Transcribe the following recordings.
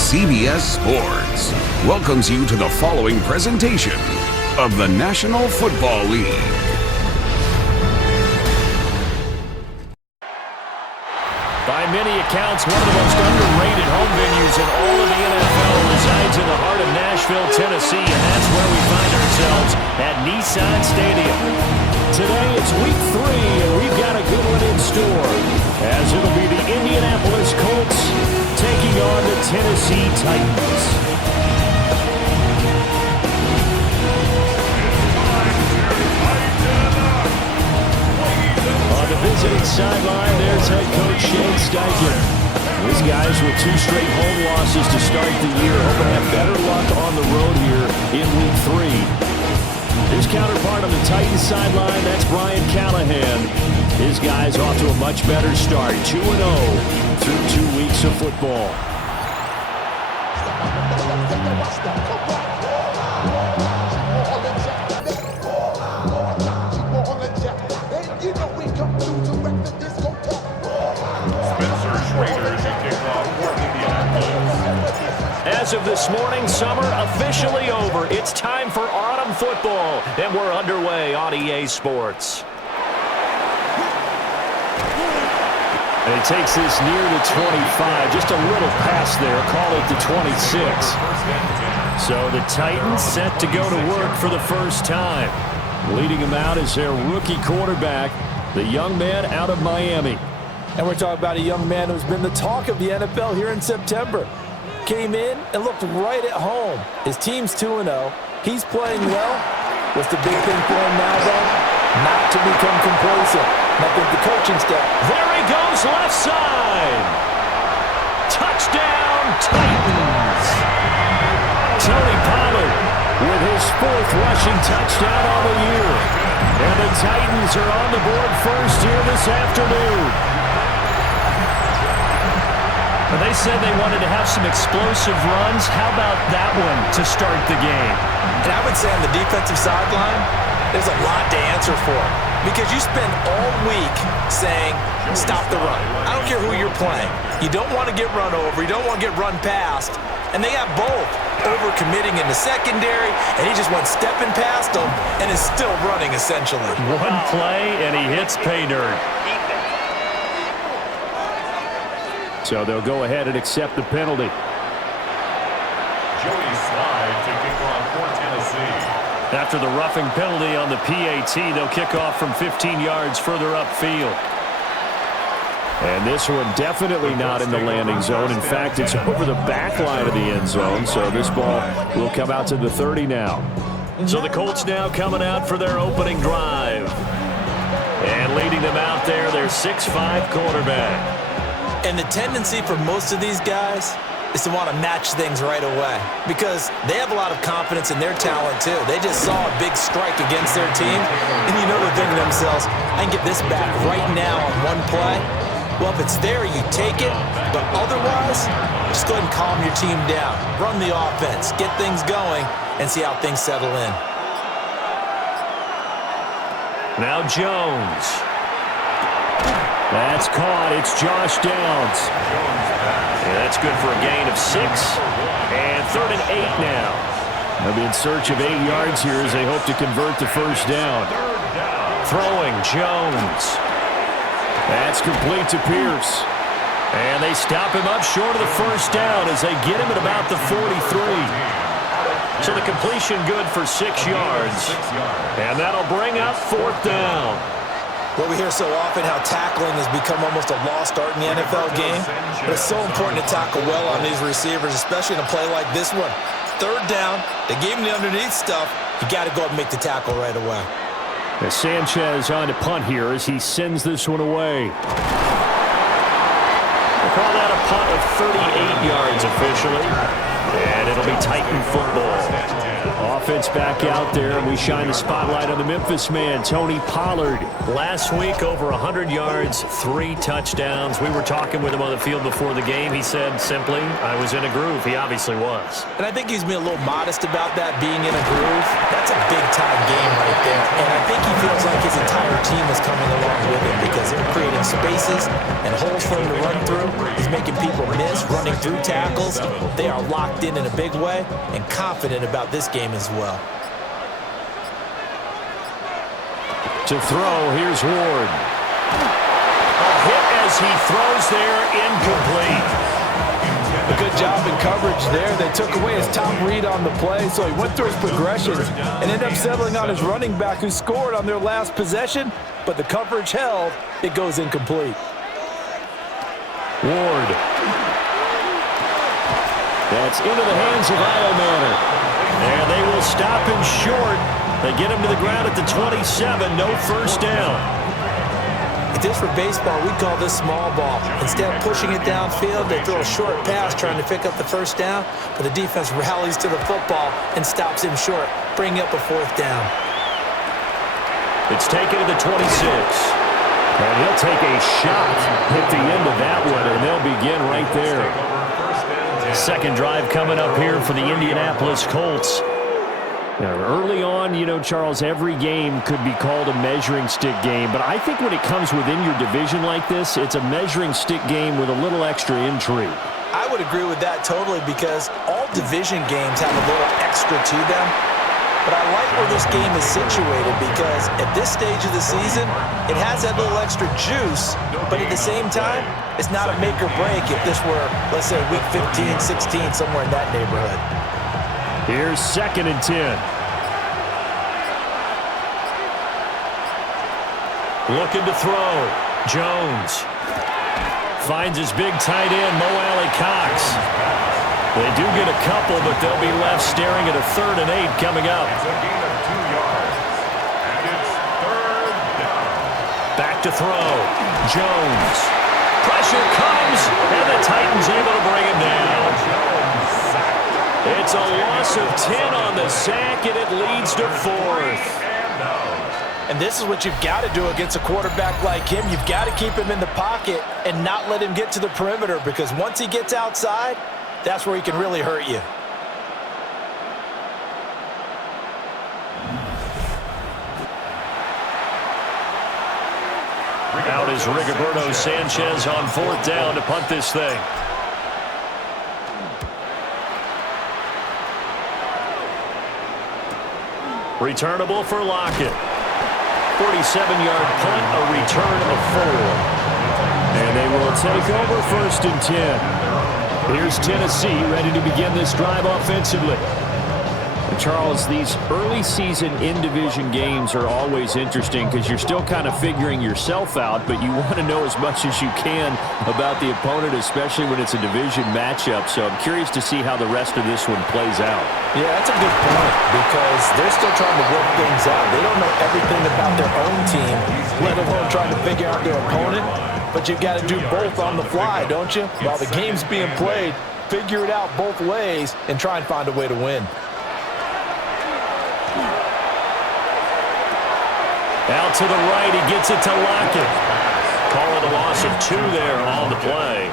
CBS Sports welcomes you to the following presentation of the National Football League. By many accounts, one of the most underrated home venues in all of the NFL resides in the heart of Nashville, Tennessee, and that's where we find ourselves at Nissan Stadium. Today it's week 3, and we've got a good one in store, as it'll be the Indianapolis Colts taking on the Tennessee Titans. On the visiting sideline, there's head coach Shane Steichen. These guys with 2 straight home losses to start the year, hoping to have better luck on the road here in week 3. His counterpart on the Titans sideline, that's Brian Callahan. His guys off to a much better start, 2-0 through 2 weeks of football. As of this morning, summer officially over. It's time for autumn football, and we're underway on EA Sports. And he takes this near the 25, just a little past there, call it the 26. So the Titans set to go to work for the first time. Leading him out is their rookie quarterback, the young man out of Miami. And we're talking about a young man who's been the talk of the NFL here in September. Came in and looked right at home. His team's 2-0. He's playing well. What's the big thing for him now, though? Not to become complacent. And I think the coaching staff. There he goes, left side. Touchdown, Titans. Tony Pollard with his 4th rushing touchdown on the year. And the Titans are on the board first here this afternoon. They said they wanted to have some explosive runs. How about that one to start the game? And I would say on the defensive sideline, there's a lot to answer for. Because you spend all week saying, stop the run. I don't care who you're playing. You don't want to get run over. You don't want to get run past. And they have both. Over-committing in the secondary, and he just went stepping past them and is still running, essentially. One play, and he hits pay dirt. So they'll go ahead and accept the penalty. Joey slide to kick off for Tennessee. After the roughing penalty on the PAT, they'll kick off from 15 yards further upfield. And this one definitely not in the landing zone. In fact, it's over the back line of the end zone, so this ball will come out to the 30 now. So the Colts now coming out for their opening drive. And leading them out there, their 6'5" quarterback. And the tendency for most of these guys is to want to match things right away because they have a lot of confidence in their talent too. They just saw a big strike against their team, and you know they're thinking to themselves, I can get this back right now on one play. Well, if it's there, you take it, but otherwise, just go ahead and calm your team down. Run the offense, get things going, and see how things settle in. Now Jones. That's caught. It's Josh Downs. Yeah, that's good for a gain of 6. And 3rd and 8 now. They'll be in search of 8 yards here as they hope to convert the first down. Throwing Jones. That's complete to Pierce. And they stop him up short of the first down as they get him at about the 43. So the completion good for 6 yards. And that'll bring up 4th down. Well, we hear so often how tackling has become almost a lost art in the NFL game. But it's so important to tackle well on these receivers, especially in a play like this one. 3rd down, they gave him the underneath stuff. You got to go up and make the tackle right away. As Sanchez on to punt here as he sends this one away. We'll call that a punt of 38 yards officially. And it'll be Titan football. Offense back out there, and we shine the spotlight on the Memphis man, Tony Pollard. Last week, over 100 yards, 3 touchdowns. We were talking with him on the field before the game. He said simply, I was in a groove. He obviously was. And I think he's been a little modest about that, being in a groove. That's a big-time game right there. And I think he feels like his entire team is coming along with him because they're creating spaces and holes for him to run through. He's making people miss, running through tackles. They are locked in a big way and confident about this game as well. To throw, here's Ward. A hit as he throws there, incomplete. A good job in coverage there. They took away his top read on the play, so he went through his progressions and ended up settling on his running back who scored on their last possession, but the coverage held. It goes incomplete. Ward. That's into the hands of Iomanner. And they will stop him short. They get him to the ground at the 27. No first down. If this were baseball, we'd call this small ball. Instead of pushing it downfield, they throw a short pass trying to pick up the first down, but the defense rallies to the football and stops him short, bringing up a 4th down. It's taken to the 26. And he'll take a shot at the end of that one, and they'll begin right there. Second drive coming up here for the Indianapolis Colts. Now, early on, you know, Charles, every game could be called a measuring stick game, but I think when it comes within your division like this, it's a measuring stick game with a little extra intrigue. I would agree with that totally because all division games have a little extra to them. But I like where this game is situated because at this stage of the season, it has that little extra juice, but at the same time, it's not a make or break if this were, let's say, week 15, 16, somewhere in that neighborhood. Here's 2nd and 10. Looking to throw. Jones finds his big tight end, Mo Alley-Cox. They do get a couple, but they'll be left staring at a 3rd and 8 coming up. It's a gain of 2 yards. And it's 3rd down. Back to throw. Jones. Pressure comes, and the Titans able to bring him down. It's a loss of 10 on the sack, and it leads to 4th. And this is what you've got to do against a quarterback like him. You've got to keep him in the pocket and not let him get to the perimeter because once he gets outside, that's where he can really hurt you. Out is Rigoberto Sanchez on 4th down to punt this thing. Returnable for Lockett. 47-yard punt, a return of 4. And they will take over 1st and 10. Here's Tennessee ready to begin this drive offensively. And Charles, these early season in-division games are always interesting because you're still kind of figuring yourself out, but you want to know as much as you can about the opponent, especially when it's a division matchup. So I'm curious to see how the rest of this one plays out. Yeah, that's a good point because they're still trying to work things out. They don't know everything about their own team, let alone trying to figure out their opponent. But you've got to do both on the fly, don't you? While the game's being played, figure it out both ways and try and find a way to win. Out to the right, he gets it to Lockett. Call it a loss of 2 there on the play.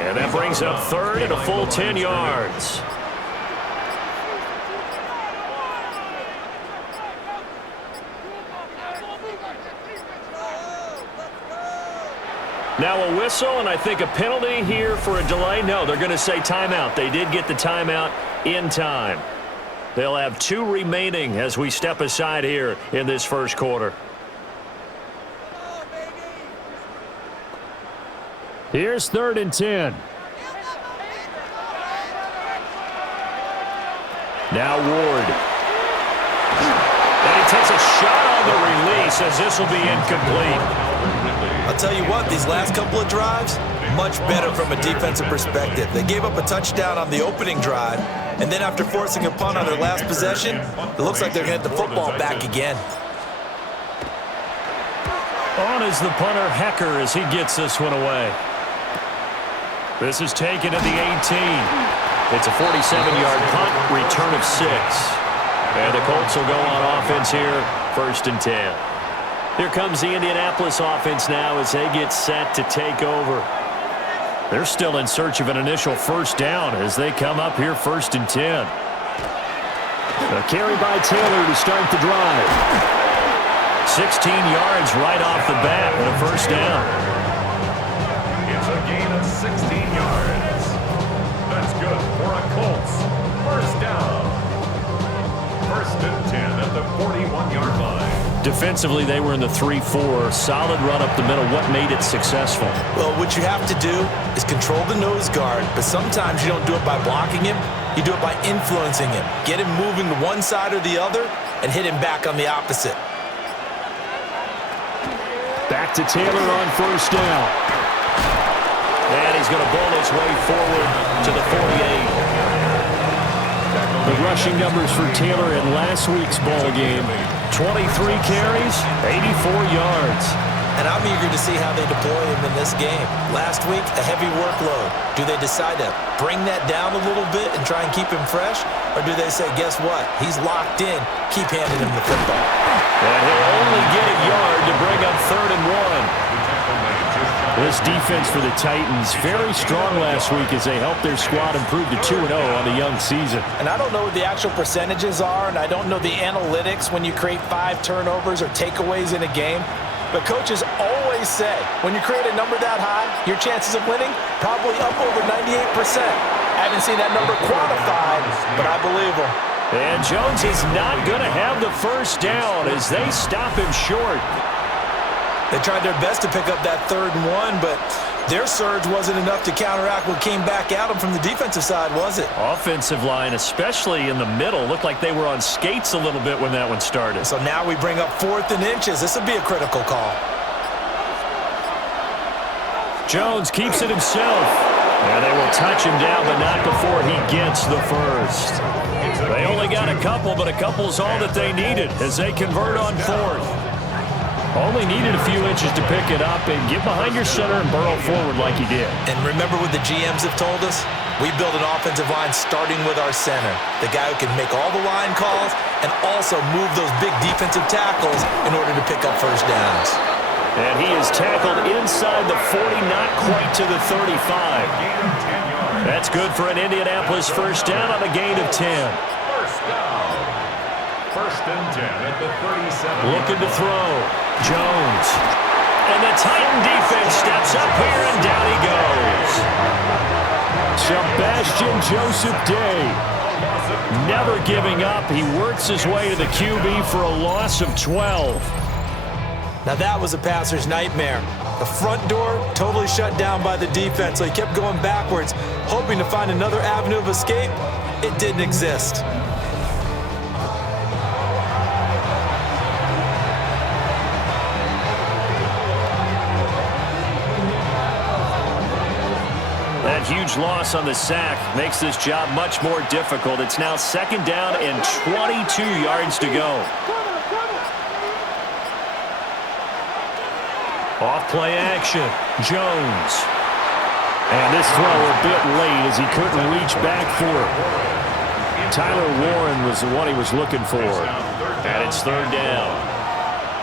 And that brings up 3rd and a full 10 yards. Now a whistle, and I think a penalty here for a delay. No, they're going to say timeout. They did get the timeout in time. They'll have 2 remaining as we step aside here in this first quarter. Here's 3rd and 10. Now Ward. And he takes a shot on the release as this will be incomplete. I'll tell you what, these last couple of drives, much better from a defensive perspective. They gave up a touchdown on the opening drive, and then after forcing a punt on their last possession, it looks like they're going to get the football back again. On is the punter, Hecker, as he gets this one away. This is taken at the 18. It's a 47-yard punt, return of 6. And the Colts will go on offense here, 1st and 10. Here comes the Indianapolis offense now as they get set to take over. They're still in search of an initial 1st down as they come up here 1st and 10. A carry by Taylor to start the drive. 16 yards right off the bat and a 1st down. It's a gain of 16 yards. That's good for a Colts 1st down. 1st and 10 at the 41-yard line. Defensively, they were in the 3-4. Solid run up the middle. What made it successful? Well, what you have to do is control the nose guard, but sometimes you don't do it by blocking him. You do it by influencing him. Get him moving to one side or the other and hit him back on the opposite. Back to Taylor on 1st down. And he's going to bowl his way forward to the 48. The rushing numbers for Taylor in last week's ball game: 23 carries, 84 yards. And I'm eager to see how they deploy him in this game. Last week, a heavy workload. Do they decide to bring that down a little bit and try and keep him fresh? Or do they say, guess what? He's locked in. Keep handing him the football. And he'll only get a yard to bring up 3rd and 1. This defense for the Titans, very strong last week as they helped their squad improve to 2-0 on the young season. And I don't know what the actual percentages are, and I don't know the analytics when you create 5 turnovers or takeaways in a game. But coaches always say, when you create a number that high, your chances of winning probably up over 98%. I haven't seen that number quantified, but I believe them. And Jones is not going to have the 1st down as they stop him short. They tried their best to pick up that 3rd and 1, but their surge wasn't enough to counteract what came back at them from the defensive side, was it? Offensive line, especially in the middle, looked like they were on skates a little bit when that one started. So now we bring up 4th and inches. This will be a critical call. Jones keeps it himself. And they will touch him down, but not before he gets the 1st. They only got a couple, but a couple's all that they needed as they convert on 4th. Only needed a few inches to pick it up and get behind your center and burrow forward like he did. And remember what the GMs have told us? We build an offensive line starting with our center, the guy who can make all the line calls and also move those big defensive tackles in order to pick up 1st downs. And he is tackled inside the 40, not quite to the 35. That's good for an Indianapolis 1st down on a gain of 10. 1st down. 1st and 10 at the 37. Looking to throw. Jones. And the Titan defense steps up here, and down he goes. Sebastian Joseph Day. Never giving up. He works his way to the QB for a loss of 12. Now that was a passer's nightmare. The front door totally shut down by the defense, so he kept going backwards, hoping to find another avenue of escape. It didn't exist. That huge loss on the sack makes this job much more difficult. It's now 2nd down and 22 yards to go. Off play action. Jones. And this throw a bit late as he couldn't reach back for it. Tyler Warren was the one he was looking for. And it's 3rd down.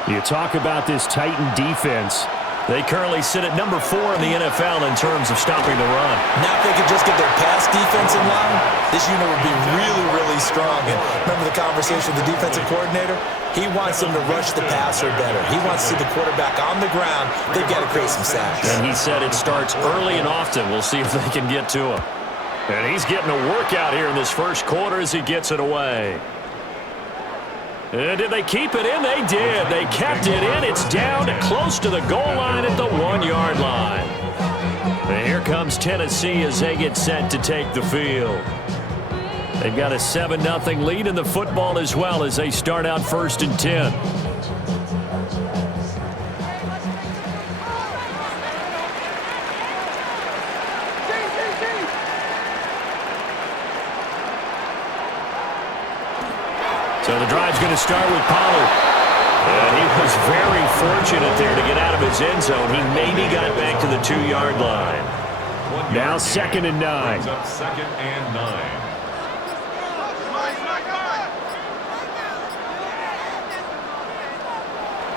You talk about this Titan defense. They currently sit at number 4 in the NFL in terms of stopping the run. Now if they could just get their pass defense in line, this unit would be really, really strong. And remember the conversation with the defensive coordinator? He wants them to rush the passer better. He wants to see the quarterback on the ground. They've got to create some sacks. And he said it starts early and often. We'll see if they can get to him. And he's getting a workout here in this 1st quarter as he gets it away. And did they keep it in? They did. They kept it in. It's down to close to the goal line at the 1-yard line. And here comes Tennessee as they get set to take the field. They've got a 7-0 lead in the football as well as they start out 1st and 10. So the drive's going to start with Pollard. And he was very fortunate there to get out of his end zone. He maybe got back to the 2-yard line. Now 2nd and 9. 2nd and 9.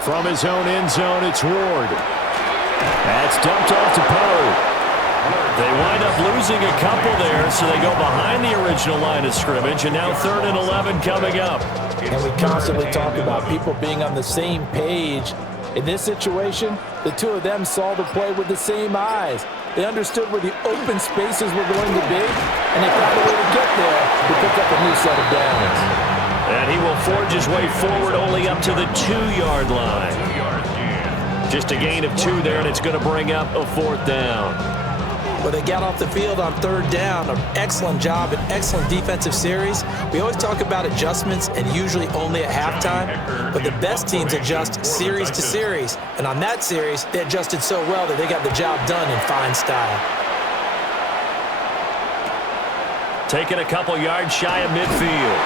From his own end zone, it's Ward. That's dumped off to Poe. They wind up losing a couple there, so they go behind the original line of scrimmage, and now 3rd and 11 coming up. And we constantly talk about people being on the same page. In this situation, the two of them saw the play with the same eyes. They understood where the open spaces were going to be, and they found a way to get there to pick up a new set of downs. And he will forge his way forward only up to the 2-yard line. Just a gain of 2 there, and it's going to bring up a 4th down. Well, they got off the field on 3rd down. An excellent job, an excellent defensive series. We always talk about adjustments and usually only at halftime, but the best teams adjust series to series. And on that series, they adjusted so well that they got the job done in fine style. Taking a couple yards shy of midfield.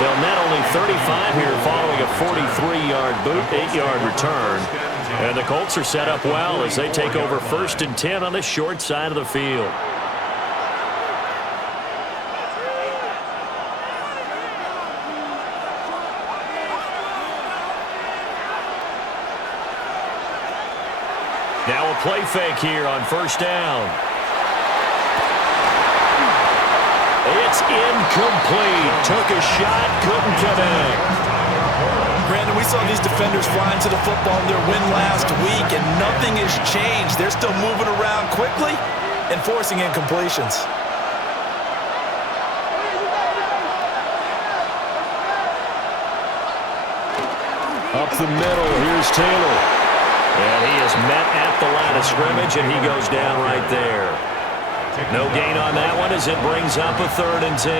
They'll net only 35 here following a 43-yard boot, 8-yard return. And the Colts are set up well as they take over 1st and 10 on the short side of the field. Now a play fake here on 1st down. It's incomplete. Took a shot, couldn't connect. Brandon, we saw these defenders flying to the football in their win last week, and nothing has changed. They're still moving around quickly and forcing incompletions. Up the middle, here's Taylor. And he is met at the line of scrimmage, and he goes down right there. No gain on that one as it brings up a 3rd and 10.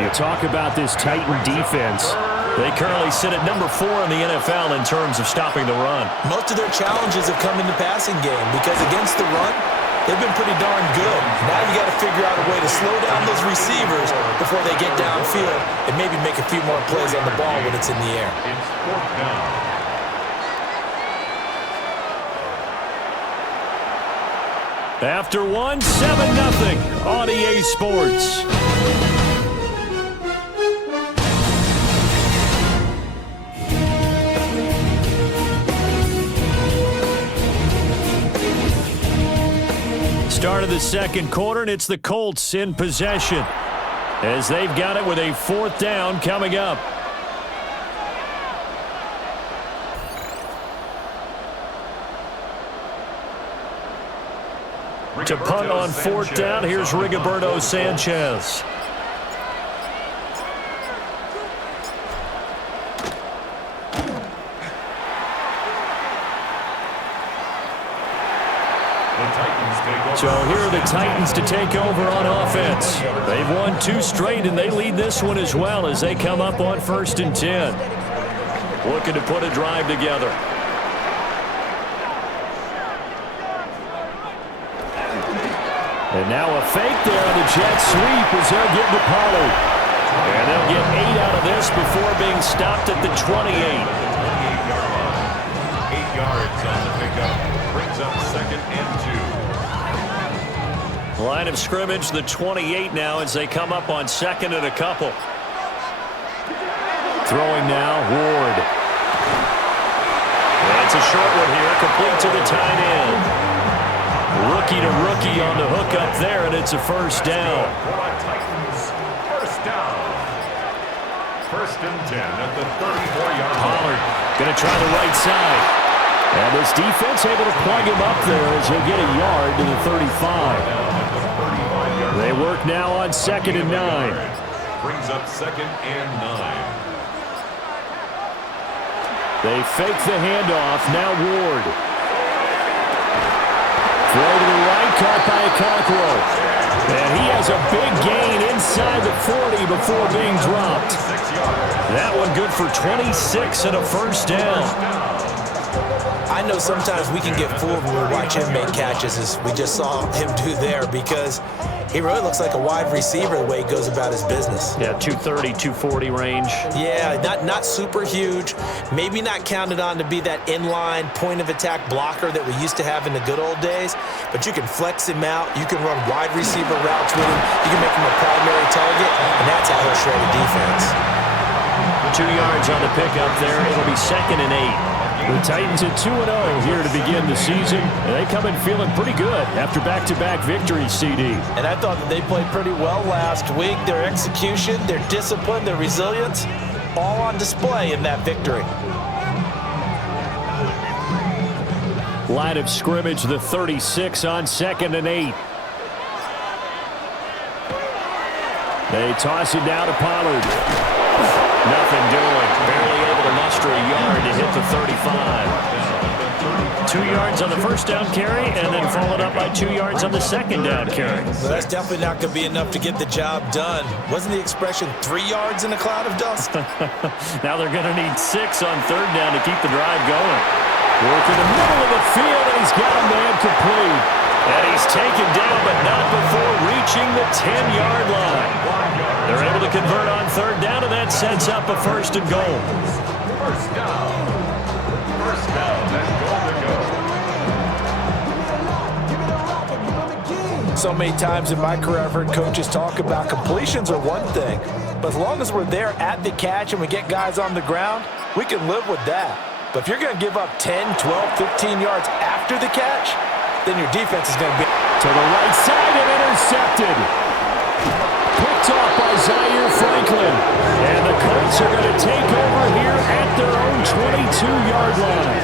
You talk about this Titan defense. They currently sit at number 4 in the NFL in terms of stopping the run. Most of their challenges have come in the passing game because against the run, they've been pretty darn good. Now you got to figure out a way to slow down those receivers before they get downfield and maybe make a few more plays on the ball when it's in the air. It's 4th down. After 1, 7-0 on EA Sports. Start of the 2nd quarter, and it's the Colts in possession as they've got it with a 4th down coming up. To punt on 4th down, here's Rigoberto Sanchez. So here are the Titans to take over on offense. They've won 2 straight, and they lead this one as well as they come up on 1st and 10. Looking to put a drive together. And now a fake there on the jet sweep as they'll get to Pollard. And they'll get 8 out of this before being stopped at the 28. 8 yards on the pickup. Brings up 2nd and 2. Line of scrimmage, the 28 now as they come up on 2nd and a couple. Throwing now, Ward. That's a short one here, complete to the tight end. Rookie to rookie on the hook up there, and it's a 1st down. Titans, 1st down. 1st and 10 at the 34-yard line. Pollard going to try the right side. And this defense able to plug him up there as he'll get a yard to the 35. They work now on 2nd and 9. Brings up 2nd and 9. They fake the handoff. Now Ward. Throw to the right, caught by Cockrell. And he has a big gain inside the 40 before being dropped. That one good for 26 and a 1st down. I know sometimes we can get fooled when we watch him make catches, as we just saw him do there, because he really looks like a wide receiver the way he goes about his business. Yeah, 230, 240 range. Yeah, not super huge. Maybe not counted on to be that inline point-of-attack blocker that we used to have in the good old days, but you can flex him out. You can run wide receiver routes with him. You can make him a primary target, and that's how he'll shred a defense. 2 yards on the pickup there. It'll be 2nd and 8. The Titans at 2-0 here to begin the season. And they come in feeling pretty good after back-to-back victories, CD. And I thought that they played pretty well last week. Their execution, their discipline, their resilience, all on display in that victory. Line of scrimmage, the 36 on 2nd and 8. They toss it down to Pollard. Nothing doing. Barely able to muster a yard to hit the 35. 2 yards on the first down carry, and then followed up by 2 yards on the second down carry. Well, that's definitely not going to be enough to get the job done. Wasn't the expression 3 yards in a cloud of dust? Now they're going to need 6 on 3rd down to keep the drive going. Working the middle of the field, and he's got a man complete. And he's taken down, but not before reaching the 10-yard line. They're able to convert on 3rd down, and that sets up a 1st and goal. First down. First down and goal to go. So many times in my career, I've heard coaches talk about completions are one thing, but as long as we're there at the catch and we get guys on the ground, we can live with that. But if you're going to give up 10, 12, 15 yards after the catch, then your defense is going to be to the right side and intercepted. Picked off by Zaire Franklin. And the Colts are going to take over here at their own 22-yard line.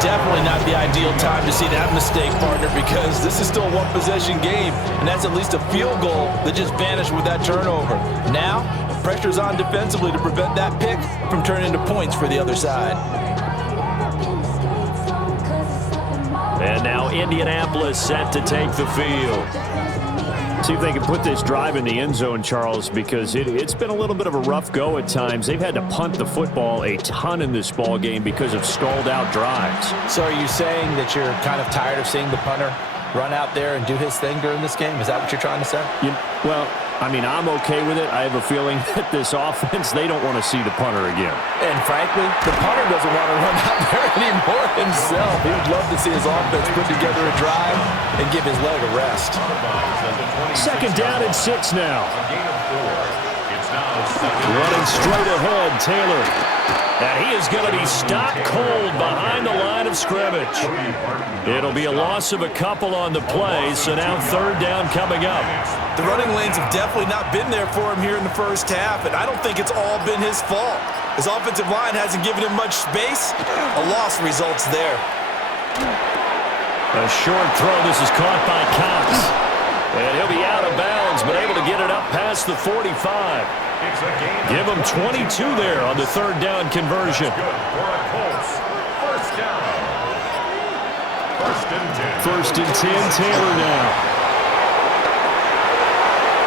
definitely not the ideal time to see that mistake, partner, because this is still a one-possession game, and that's at least a field goal that just vanished with that turnover. Now, pressure's on defensively to prevent that pick from turning into points for the other side. And now Indianapolis set to take the field. See if they can put this drive in the end zone, Charles, because it's been a little bit of a rough go at times. They've had to punt the football a ton in this ball game because of stalled-out drives. So are you saying that you're kind of tired of seeing the punter run out there and do his thing during this game? Is that what you're trying to say? Well, I mean, I'm okay with it. I have a feeling that this offense, they don't want to see the punter again. And frankly, the punter doesn't want to run out there anymore himself. He would love to see his offense put together a drive and give his leg a rest. 2nd down and 6 now. Running straight ahead, Taylor. And he is going to be stopped cold behind the line of scrimmage. It'll be a loss of a couple on the play, so now 3rd down coming up. The running lanes have definitely not been there for him here in the first half, and I don't think it's all been his fault. His offensive line hasn't given him much space. A loss results there. A short throw. This is caught by Cox. And he'll be out of bounds, but able to get it up past the 45. Give him 22 there on the 3rd down conversion. First and 10, Taylor now.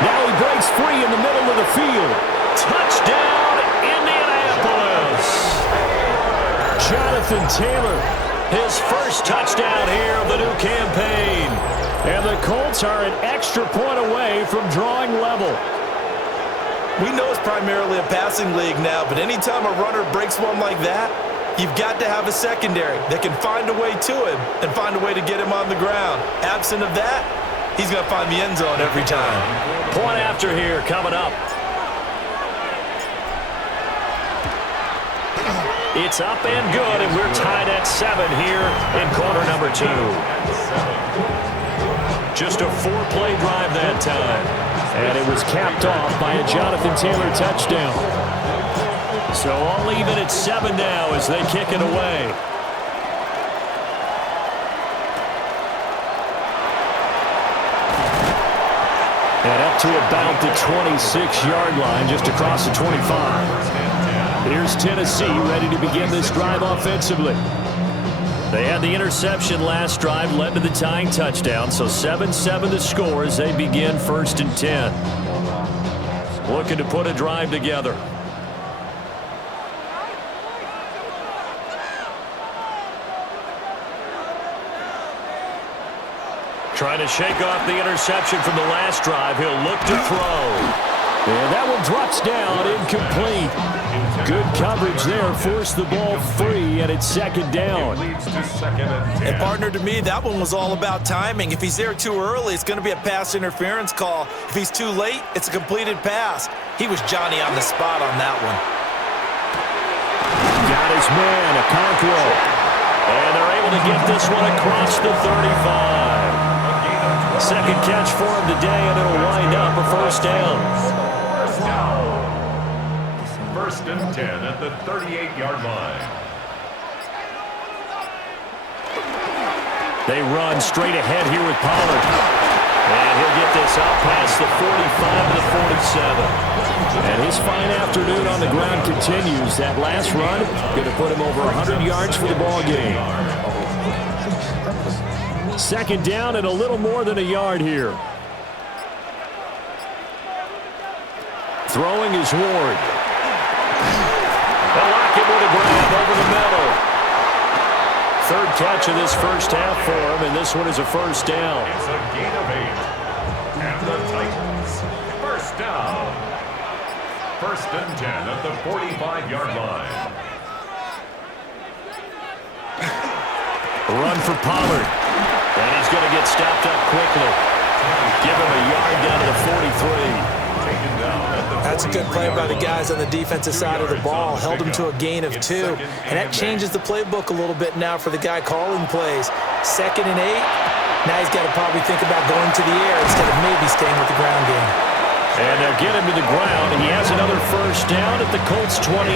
Now he breaks free in the middle of the field. Touchdown, Indianapolis. Jonathan Taylor, his first touchdown here of the new campaign. And the Colts are an extra point away from drawing level. We know it's primarily a passing league now, but anytime a runner breaks one like that, you've got to have a secondary that can find a way to him and find a way to get him on the ground. Absent of that, he's going to find the end zone every time. Point after here coming up. It's up and good, and we're tied at 7 here in quarter number 2. Just a 4-play drive that time. And it was capped off by a Jonathan Taylor touchdown. So all even at 7 now as they kick it away. And up to about the 26-yard line, just across the 25. Here's Tennessee ready to begin this drive offensively. They had the interception last drive, led to the tying touchdown, so 7-7 the score as they begin 1st and 10. Looking to put a drive together. Trying to shake off the interception from the last drive. He'll look to throw. And that one drops down, incomplete. Good coverage there, forced the ball free, and it's 2nd down. And partner, to me, that one was all about timing. If he's there too early, it's going to be a pass interference call. If he's too late, it's a completed pass. He was Johnny on the spot on that one. his man, Okonkwo. And they're able to get this one across the 35. Second catch for him today, and it'll wind up a first down. First and 10 at the 38-yard line. They run straight ahead here with Pollard. And he'll get this out past the 45 to the 47. And his fine afternoon on the ground continues. That last run going to put him over 100 yards for the ball game. Second down and a little more than a yard here. Throwing is Ward. They'll lock him with a grab over the middle. Third catch of this first half for him, and this one is a first down. It's a gain of 8. And the Titans, first down. First and 10 at the 45-yard line. A run for Pollard. And he's going to get stopped up quickly. Give him a yard down to the 43. That's a good play by the guys on the defensive side of the ball. Held him to a gain of 2. And that changes the playbook a little bit now for the guy calling plays. 2nd and 8. Now he's got to probably think about going to the air instead of maybe staying with the ground game. And they'll get him to the ground. He has another first down at the Colts 28.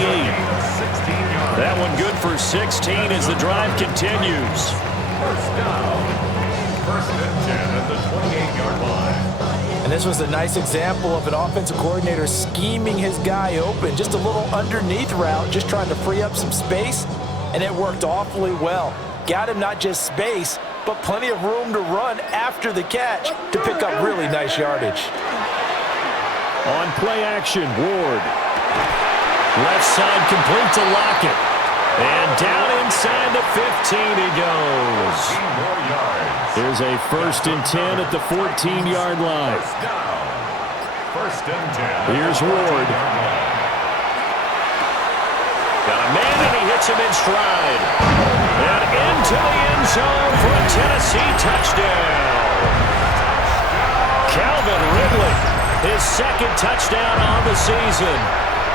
That one good for 16 as the drive continues. First down. First and 10 at the 28-yard line. And this was a nice example of an offensive coordinator scheming his guy open. Just a little underneath route, just trying to free up some space, and it worked awfully well. Got him not just space, but plenty of room to run after the catch to pick up really nice yardage. On play action, Ward. Left side complete to Lockett. And down inside the 15 he goes. Here's a first and 10 at the 14-yard line. First and 10. Here's Ward. Got a man and he hits him in stride. And into the end zone for a Tennessee touchdown. Calvin Ridley, his second touchdown on the season.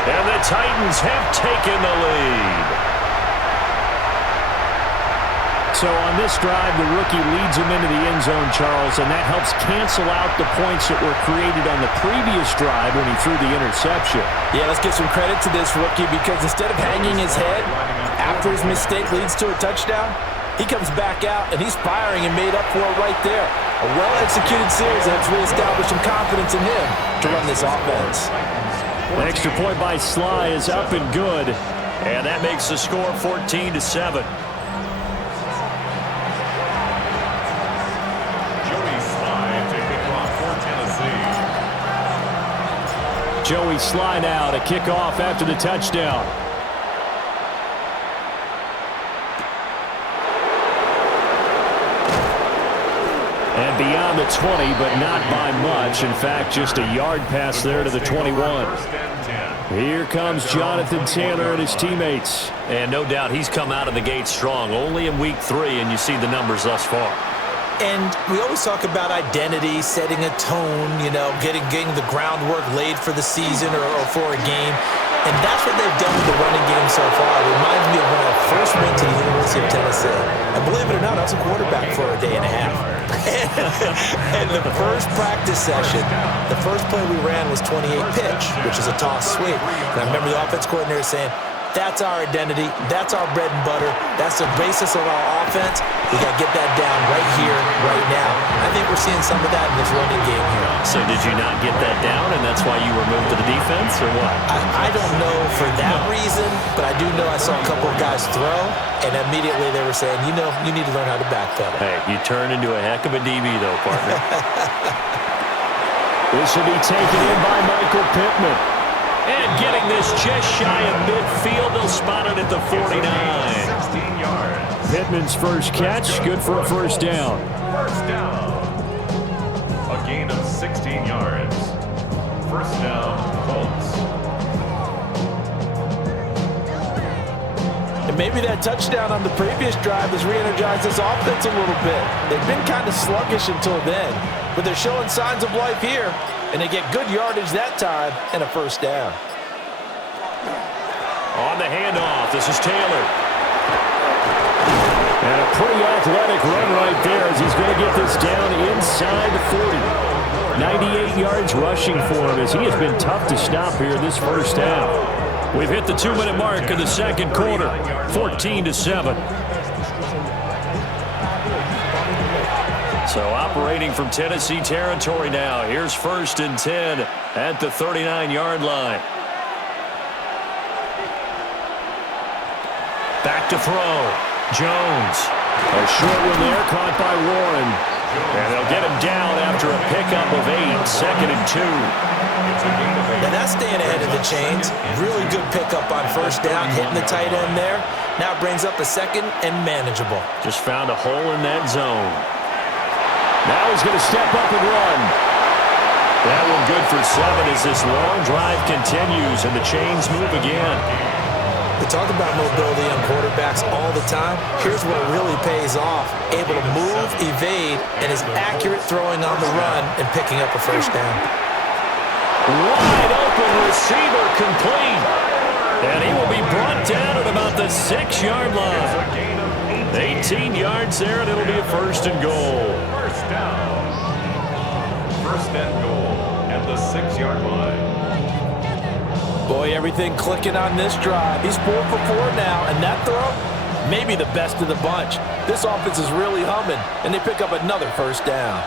And the Titans have taken the lead. So on this drive, the rookie leads him into the end zone, Charles, and that helps cancel out the points that were created on the previous drive when he threw the interception. Yeah, let's give some credit to this rookie because instead of hanging his head after his mistake leads to a touchdown, he comes back out and he's firing and made up for it right there. A well-executed series that has reestablished some confidence in him to run this offense. An extra point by Sly is up and good, and that makes the score 14-7. Joey Sly now to kick off after the touchdown. And beyond the 20, but not by much. In fact, just a yard pass there to the 21. Here comes Jonathan Taylor and his teammates. And no doubt he's come out of the gate strong. Only in week 3, and you see the numbers thus far. And we always talk about identity, setting a tone, you know, getting the groundwork laid for the season or for a game. And that's what they've done with the running game so far. It reminds me of when I first went to the University of Tennessee. And believe it or not, I was a quarterback for a day and a half. And the first practice session, the first play we ran was 28 pitch, which is a toss sweep. And I remember the offense coordinator saying, that's our identity. That's our bread and butter. That's the basis of our offense. We got to get that down right here, right now. I think we're seeing some of that in this running game here. So did you not get that down, and that's why you were moved to the defense, or what? I don't know for that reason, but I do know I saw a couple of guys throw, and immediately they were saying, you know, you need to learn how to backpedal. Hey, you turned into a heck of a DB, though, partner. This will be taken in by Michael Pittman. And getting this just shy of midfield, they'll spot it at the 49. 16 yards. Pittman's first catch, good for a first down. First down. A gain of 16 yards. First down, Colts. And maybe that touchdown on the previous drive has re-energized this offense a little bit. They've been kind of sluggish until then, but they're showing signs of life here. And they get good yardage that time and a first down. On the handoff, this is Taylor. And a pretty athletic run right there as he's going to get this down inside the 40. 98 yards rushing for him as he has been tough to stop here this first half. We've hit the 2-minute mark in the second quarter, 14-7. So operating from Tennessee territory now. Here's 1st and 10 at the 39-yard line. Back to throw. Jones. A short one there, caught by Warren. And they'll get him down after a pickup of 8, 2nd and 2. And that's staying ahead of the chains. Really good pickup on 1st down, hitting the tight end there. Now brings up a 2nd and manageable. Just found a hole in that zone. Now he's going to step up and run. That one good for 7 as this long drive continues and the chains move again. We talk about mobility on quarterbacks all the time. Here's where it really pays off. Able to move, evade, and is accurate throwing on the run and picking up a 1st down. Wide open receiver complete. And he will be brought down at about the 6-yard line. 18 yards there, and it'll be a 1st and goal. 1st down. 1st and goal at the 6-yard line. Boy, everything clicking on this drive. He's 4 for 4 now, and that throw, maybe the best of the bunch. This offense is really humming, and they pick up another 1st down.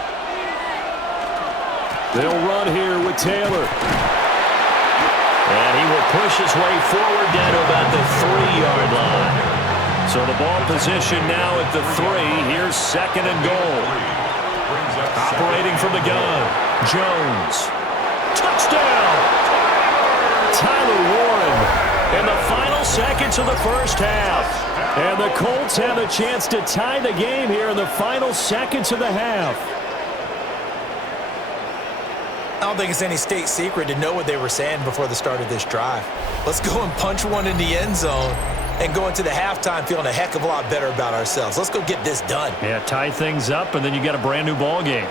They'll run here with Taylor. And he will push his way forward down to about the 3-yard line. So the ball position now at the 3. Here's 2nd and goal. Operating from the gun, Jones. Touchdown! Tyler Warren in the final seconds of the first half. And the Colts have a chance to tie the game here in the final seconds of the half. I don't think it's any state secret to know what they were saying before the start of this drive. Let's go and punch one in the end zone and go into the halftime feeling a heck of a lot better about ourselves. Let's go get this done. Yeah, tie things up, and then you got a brand new ball game.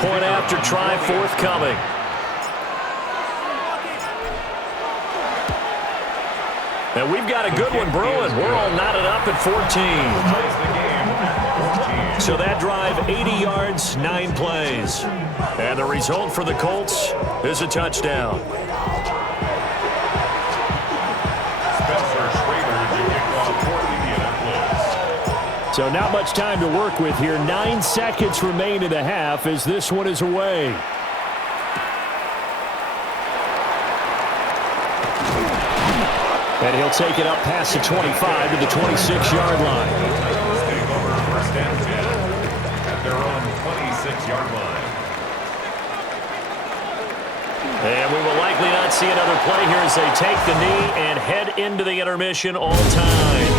Point after try forthcoming. And we've got a good one brewing. We're all knotted up at 14. So that drive, 80 yards, 9 plays. And the result for the Colts is a touchdown. So not much time to work with here. 9 seconds remain in the half as this one is away. And he'll take it up past the 25 to the 26-yard line. Take over 1st and 10 at their own 26-yard line. And we will likely not see another play here as they take the knee and head into the intermission all time.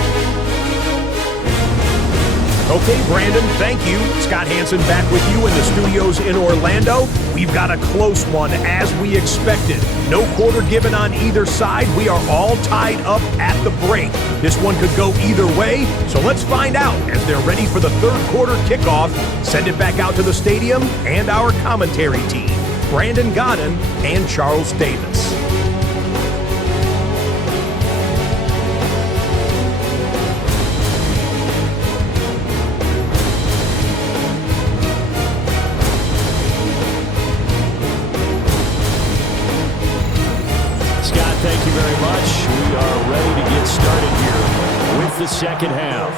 Okay, Brandon, thank you. Scott Hansen back with you in the studios in Orlando. We've got a close one, as we expected. No quarter given on either side. We are all tied up at the break. This one could go either way, so let's find out as they're ready for the 3rd quarter kickoff. Send it back out to the stadium and our commentary team, Brandon Godden and Charles Davis. Thank you very much. We are ready to get started here with the second half.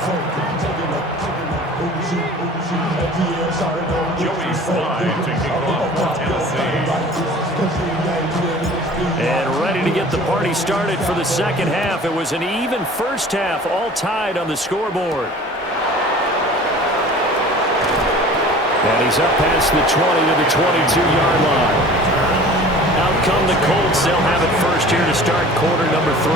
Joey Slide to kick off for Tennessee. And ready to get the party started for the second half. It was an even first half, all tied on the scoreboard. And he's up past the 20 to the 22-yard line. Out come the Colts. They'll have it first here to start quarter number 3.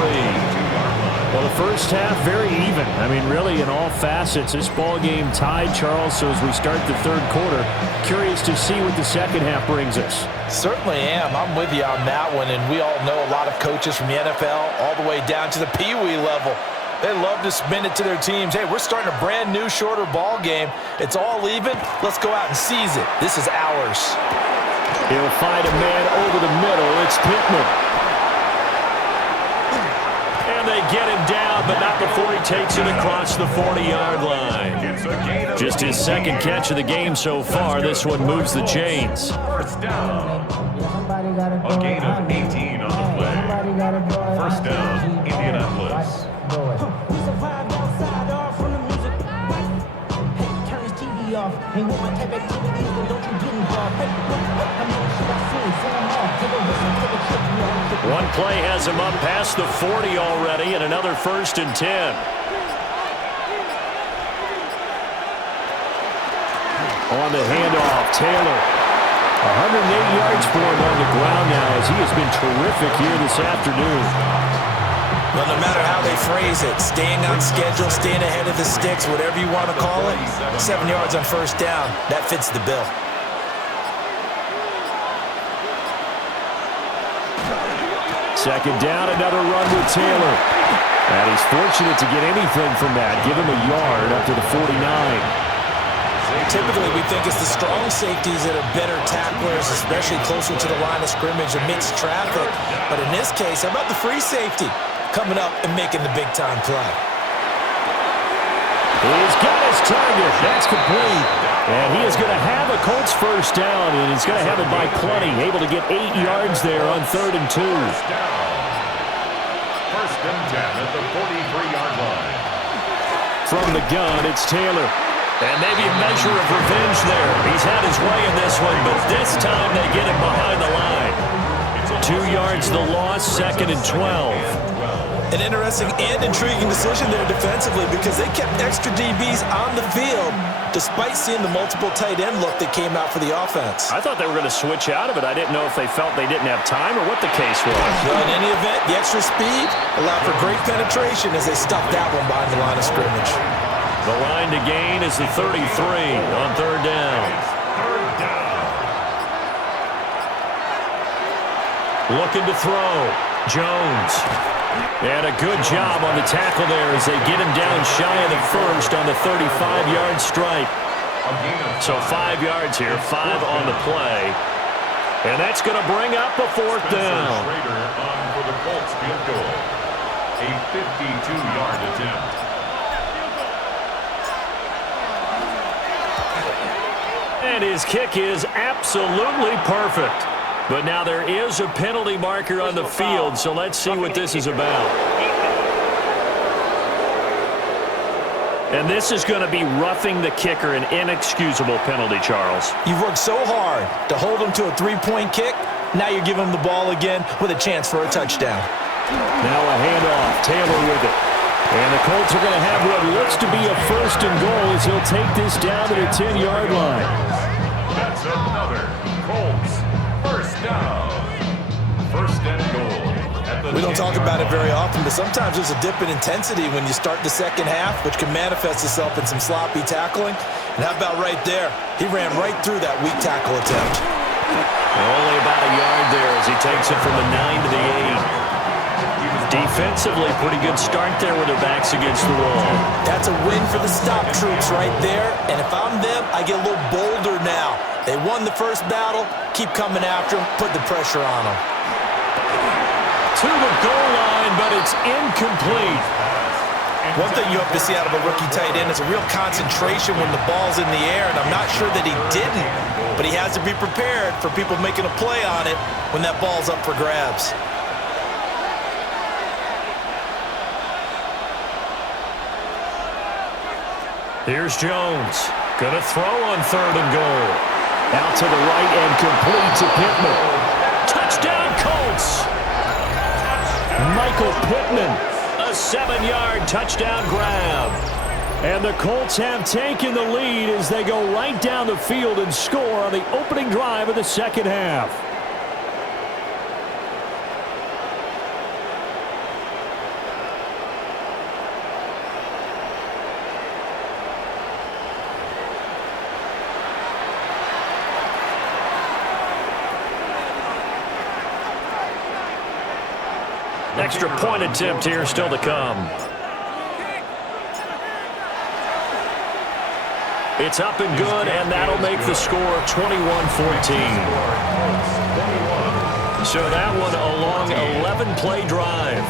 Well, the first half, very even. I mean, really, in all facets, this ball game tied, Charles. So as we start the third quarter, curious to see what the second half brings us. Certainly am. I'm with you on that one. And we all know a lot of coaches from the NFL all the way down to the Pee Wee level. They love to spin it to their teams. Hey, we're starting a brand new, shorter ball game. It's all even. Let's go out and seize it. This is ours. He'll find a man over the middle. It's Pittman. And they get him down, but not before he takes it across the 40-yard line. Just his second catch of the game so far. This one moves the chains. First down. A gain of 18 on the play. First down, Indianapolis. We survived outside off from the music. Hey, turn his TV off. Ain't want my type activities, but don't you get involved. Hey, I mean, should I sing? Sing them off. Take a listen, take a trip. One play has him up past the 40 already, and another 1st and 10. On the handoff, Taylor. 108 yards for him on the ground now, as he has been terrific here this afternoon. Well, no matter how they phrase it, staying on schedule, staying ahead of the sticks, whatever you want to call it, 7 yards on first down, that fits the bill. Second down, another run with Taylor. And he's fortunate to get anything from that. Give him a yard up to the 49. Typically, we think it's the strong safeties that are better tacklers, especially closer to the line of scrimmage amidst traffic. But in this case, how about the free safety coming up and making the big-time play? He's got his target. That's complete. And he is going to have a Colts first down, and he's going to have it by plenty. Able to get 8 yards there on 3rd and 2. First and 10 at the 43-yard line. From the gun, it's Taylor. And maybe a measure of revenge there. He's had his way in this one, but this time they get him behind the line. 2 yards the loss, 2nd and 12. An interesting and intriguing decision there defensively because they kept extra DBs on the field despite seeing the multiple tight end look that came out for the offense. I thought they were going to switch out of it. I didn't know if they felt they didn't have time or what the case was. Well, in any event, the extra speed allowed for great penetration as they stuffed that one behind the line of scrimmage. The line to gain is the 33 on 3rd down. Looking to throw. Jones. And a good job on the tackle there as they get him down shy of the first on the 35-yard stripe. So 5 yards here, 5 on the play. And that's going to bring up a 4th down. For the Colts field goal. A 52-yard attempt. And his kick is absolutely perfect. But now there is a penalty marker on the field, so let's see what this is about. And this is going to be roughing the kicker, an inexcusable penalty, Charles. You've worked so hard to hold him to a 3-point kick. Now you're giving him the ball again with a chance for a touchdown. Now a handoff, Taylor with it. And the Colts are going to have what looks to be a 1st and goal as he'll take this down to the 10-yard line. That's another Colts first down. 1st and goal. We don't talk about it very often, but sometimes there's a dip in intensity when you start the second half, which can manifest itself in some sloppy tackling. And how about right there? He ran right through that weak tackle attempt. Only about a yard there as he takes it from the 9 to the 8. Defensively, pretty good start there with their backs against the wall. That's a win for the stop troops right there. And if I'm them, I get a little bolder now. They won the first battle. Keep coming after them. Put the pressure on them. To the goal line, but it's incomplete. One thing you hope to see out of a rookie tight end is a real concentration when the ball's in the air, and I'm not sure that he didn't, but he has to be prepared for people making a play on it when that ball's up for grabs. Here's Jones. Gonna throw on 3rd and goal. Out to the right and complete to Pittman. Touchdown, Colts! Michael Pittman, a 7-yard touchdown grab. And the Colts have taken the lead as they go right down the field and score on the opening drive of the second half. Extra point attempt here still to come. It's up and good, and that'll make the score 21-14. So that one a long 11-play drive.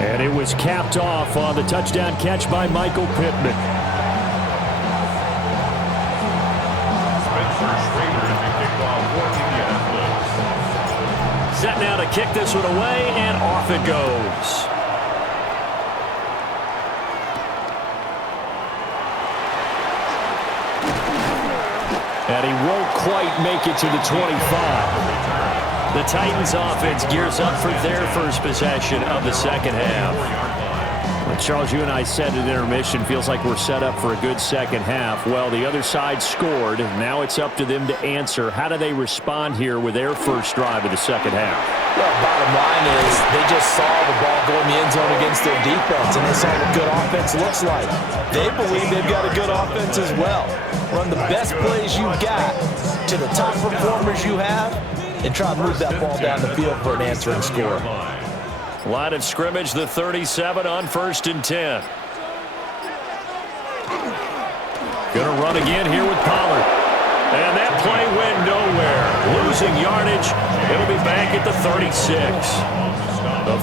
And it was capped off on the touchdown catch by Michael Pittman. Set now to kick this one away, and off it goes. And he won't quite make it to the 25. The Titans offense gears up for their first possession of the second half. Well, Charles, you and I said at intermission, feels like we're set up for a good second half. Well, the other side scored. Now it's up to them to answer. How do they respond here with their first drive of the second half? Well, bottom line is they just saw the ball go in the end zone against their defense, and they saw what good offense looks like. They believe they've got a good offense as well. Run the best plays you've got to the top performers you have, and try to move that ball down the field for an answering score. Line of scrimmage, the 37 on 1st and 10. Going to run again here with Pollard. And that play went nowhere. Losing yardage. It'll be back at the 36.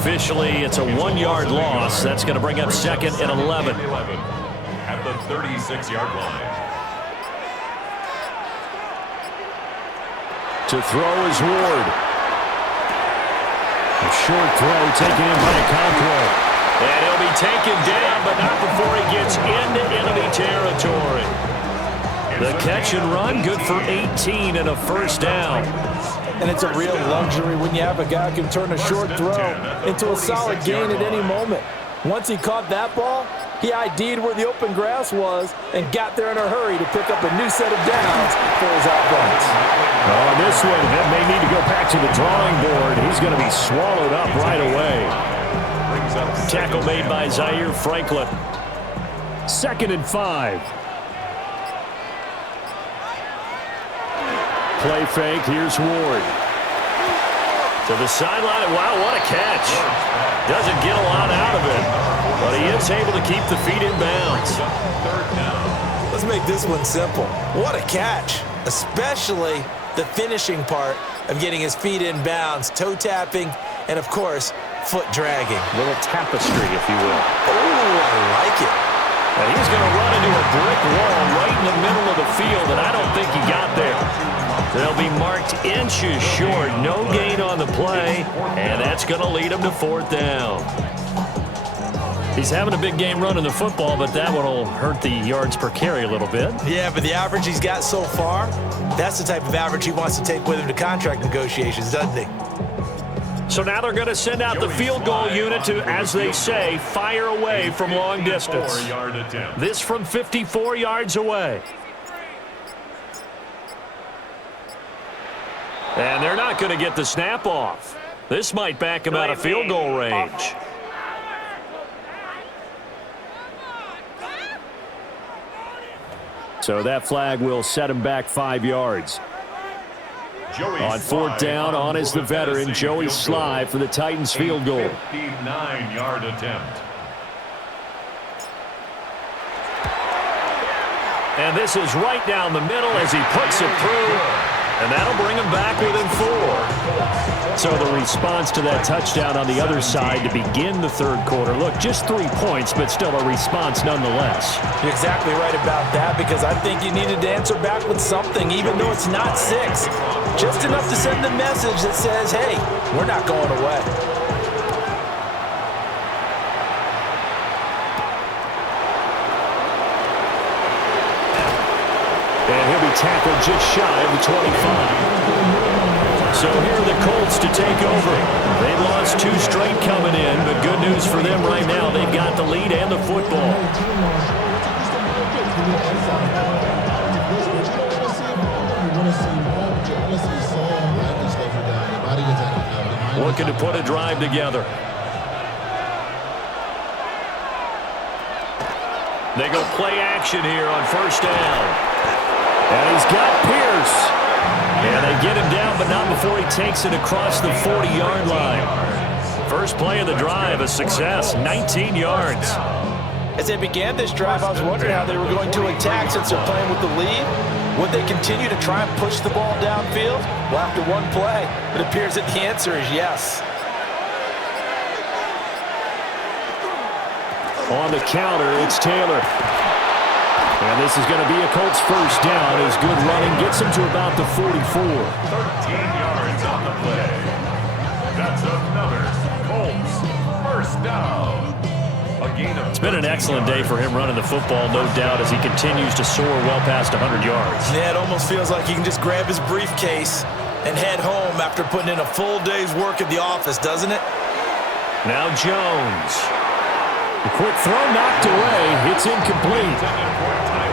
Officially, it's a 1-yard loss. That's going to bring up 2nd and 11. At the 36-yard line. To throw is Ward. A short throw taken in by Conquo. And he'll be taken down, but not before he gets into enemy territory. The catch and run, good for 18 and a first down. And it's a real luxury when you have a guy who can turn a short throw into a solid gain at any moment. Once he caught that ball, he ID'd where the open grass was and got there in a hurry to pick up a new set of downs for his offense. Oh, this one may need to go back to the drawing board. He's going to be swallowed up right away. Tackle made by Zaire Franklin. 2nd and 5. Play fake. Here's Ward. To the sideline. Wow, what a catch. Doesn't get a lot out of it, but he is able to keep the feet in bounds. Let's make this one simple. What a catch, especially the finishing part of getting his feet in bounds, toe tapping, and of course, foot dragging. A little tapestry, if you will. Oh, I like it. And he's going to run into a brick wall right in the middle of the field, and I don't think he got there. They'll be marked inches short. No gain on the play, and that's going to lead him to 4th down. He's having a big game running the football, but that one will hurt the yards per carry a little bit. Yeah, but the average he's got so far, that's the type of average he wants to take with him to contract negotiations, doesn't he? So now they're going to send out the field goal unit to, as they say, fire away from long distance. This from 54 yards away. And they're not going to get the snap off. This might back him out of field goal range. So that flag will set him back 5 yards. On 4th down, on is the veteran, Joey Sly, for the Titans field goal. 59-yard attempt. And this is right down the middle as he puts it through. And that'll bring him back within 4. So the response to that touchdown on the other side to begin the 3rd quarter. Look, just 3 points, but still a response nonetheless. You're exactly right about that, because I think you needed to answer back with something, even though it's not 6. Just enough to send a message that says, hey, we're not going away. And he'll be tackled just shy of the 25. So here are the Colts to take over. They lost 2 straight coming in, but good news for them right now. They've got the lead and the football. Looking to put a drive together. They go play action here on 1st down. And he's got Pierce. And they get him down, but not before he takes it across the 40-yard line. First play of the drive, a success, 19 yards. As they began this drive, I was wondering how they were going to attack since they're playing with the lead. Would they continue to try and push the ball downfield? Well, after one play, it appears that the answer is yes. On the counter, it's Taylor. And this is going to be a Colts first down. His good running gets him to about the 44. 13 yards on the play. That's another Colts first down. It's been an excellent day for him running the football, no doubt, as he continues to soar well past 100 yards. Yeah, it almost feels like he can just grab his briefcase and head home after putting in a full day's work at the office, doesn't it? Now Jones. The quick throw knocked away. It's incomplete.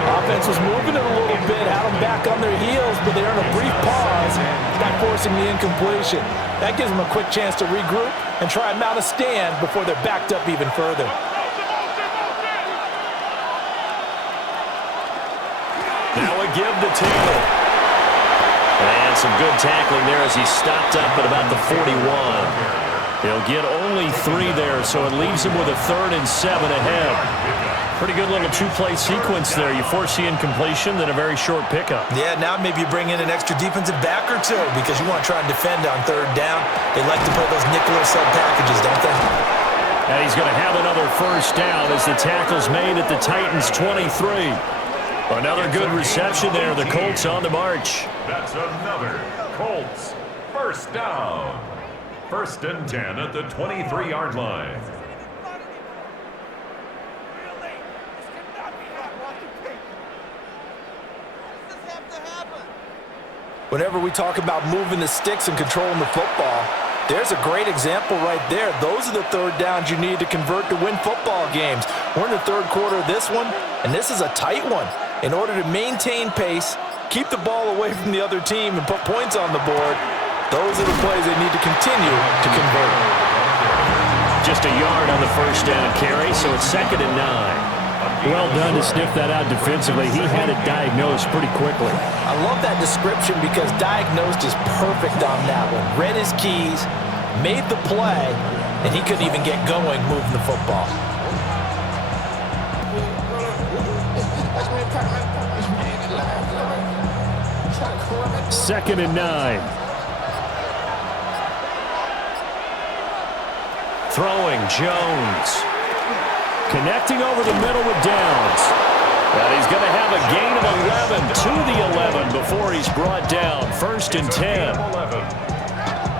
Offense was moving it a little bit, had them back on their heels, but they earned a brief pause by forcing the incompletion. That gives them a quick chance to regroup and try and mount a stand before they're backed up even further. Now a give to Taylor. And some good tackling there as he stopped up at about the 41. He'll get only 3 there, so it leaves him with a 3rd and 7 ahead. Pretty good little two-play sequence there. You force the incompletion, then a very short pickup. Yeah, now maybe you bring in an extra defensive back or two because you want to try and defend on 3rd down. They like to play those nickel or sub packages, don't they? And he's going to have another first down as the tackle's made at the Titans' 23. Another good reception there. The Colts on the march. That's another Colts first down. 1st and 10 at the 23-yard line. Whenever we talk about moving the sticks and controlling the football, there's a great example right there. Those are the 3rd downs you need to convert to win football games. We're in the 3rd quarter of this one, and this is a tight one. In order to maintain pace, keep the ball away from the other team, and put points on the board, those are the plays they need to continue to convert. Just a yard on the first down carry, so it's 2nd and 9. Well done to sniff that out defensively. He had it diagnosed pretty quickly. I love that description because diagnosed is perfect on that one. Read his keys, made the play, and he couldn't even get going moving the football. Second and 9. Throwing, Jones. Connecting over the middle with Downs. And he's going to have a gain of 11 to the 11 before he's brought down. 1st and 10.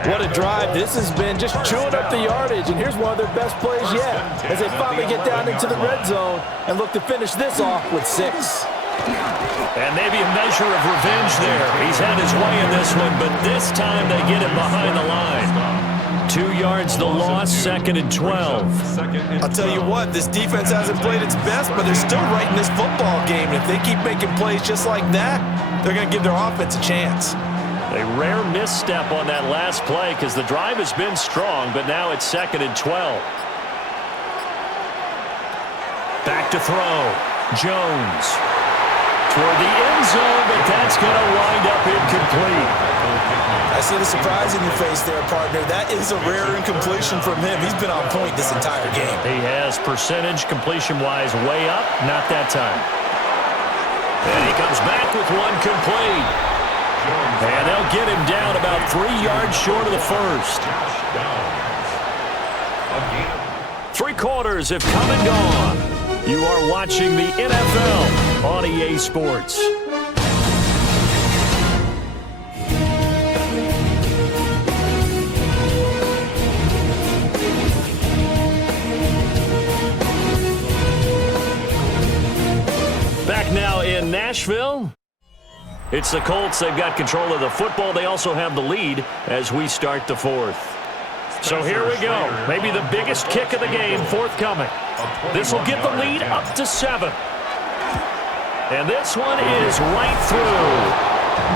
What a drive. This has been just chewing up the yardage, and here's one of their best plays yet as they finally get down into the red zone and look to finish this off with 6. And maybe a measure of revenge there. He's had his way in this one, but this time they get him behind the line. 2 yards the loss, 2nd and 12. I'll tell you what, this defense hasn't played its best, but they're still right in this football game. And if they keep making plays just like that, they're going to give their offense a chance. A rare misstep on that last play because the drive has been strong, but now it's 2nd and 12. Back to throw. Jones. Toward the end zone, but that's going to wind up incomplete. I see the surprise in your face there, partner. That is a rare incompletion from him. He's been on point this entire game. He has percentage completion-wise way up. Not that time. And he comes back with one complete. And they'll get him down about 3 yards short of the first. 3 quarters have come and gone. You are watching the NFL on EA Sports. Back now in Nashville. It's the Colts. They've got control of the football. They also have the lead as we start the 4th. So here we go. Maybe the biggest kick of the game forthcoming. This will get the lead up to 7. And this one is right through.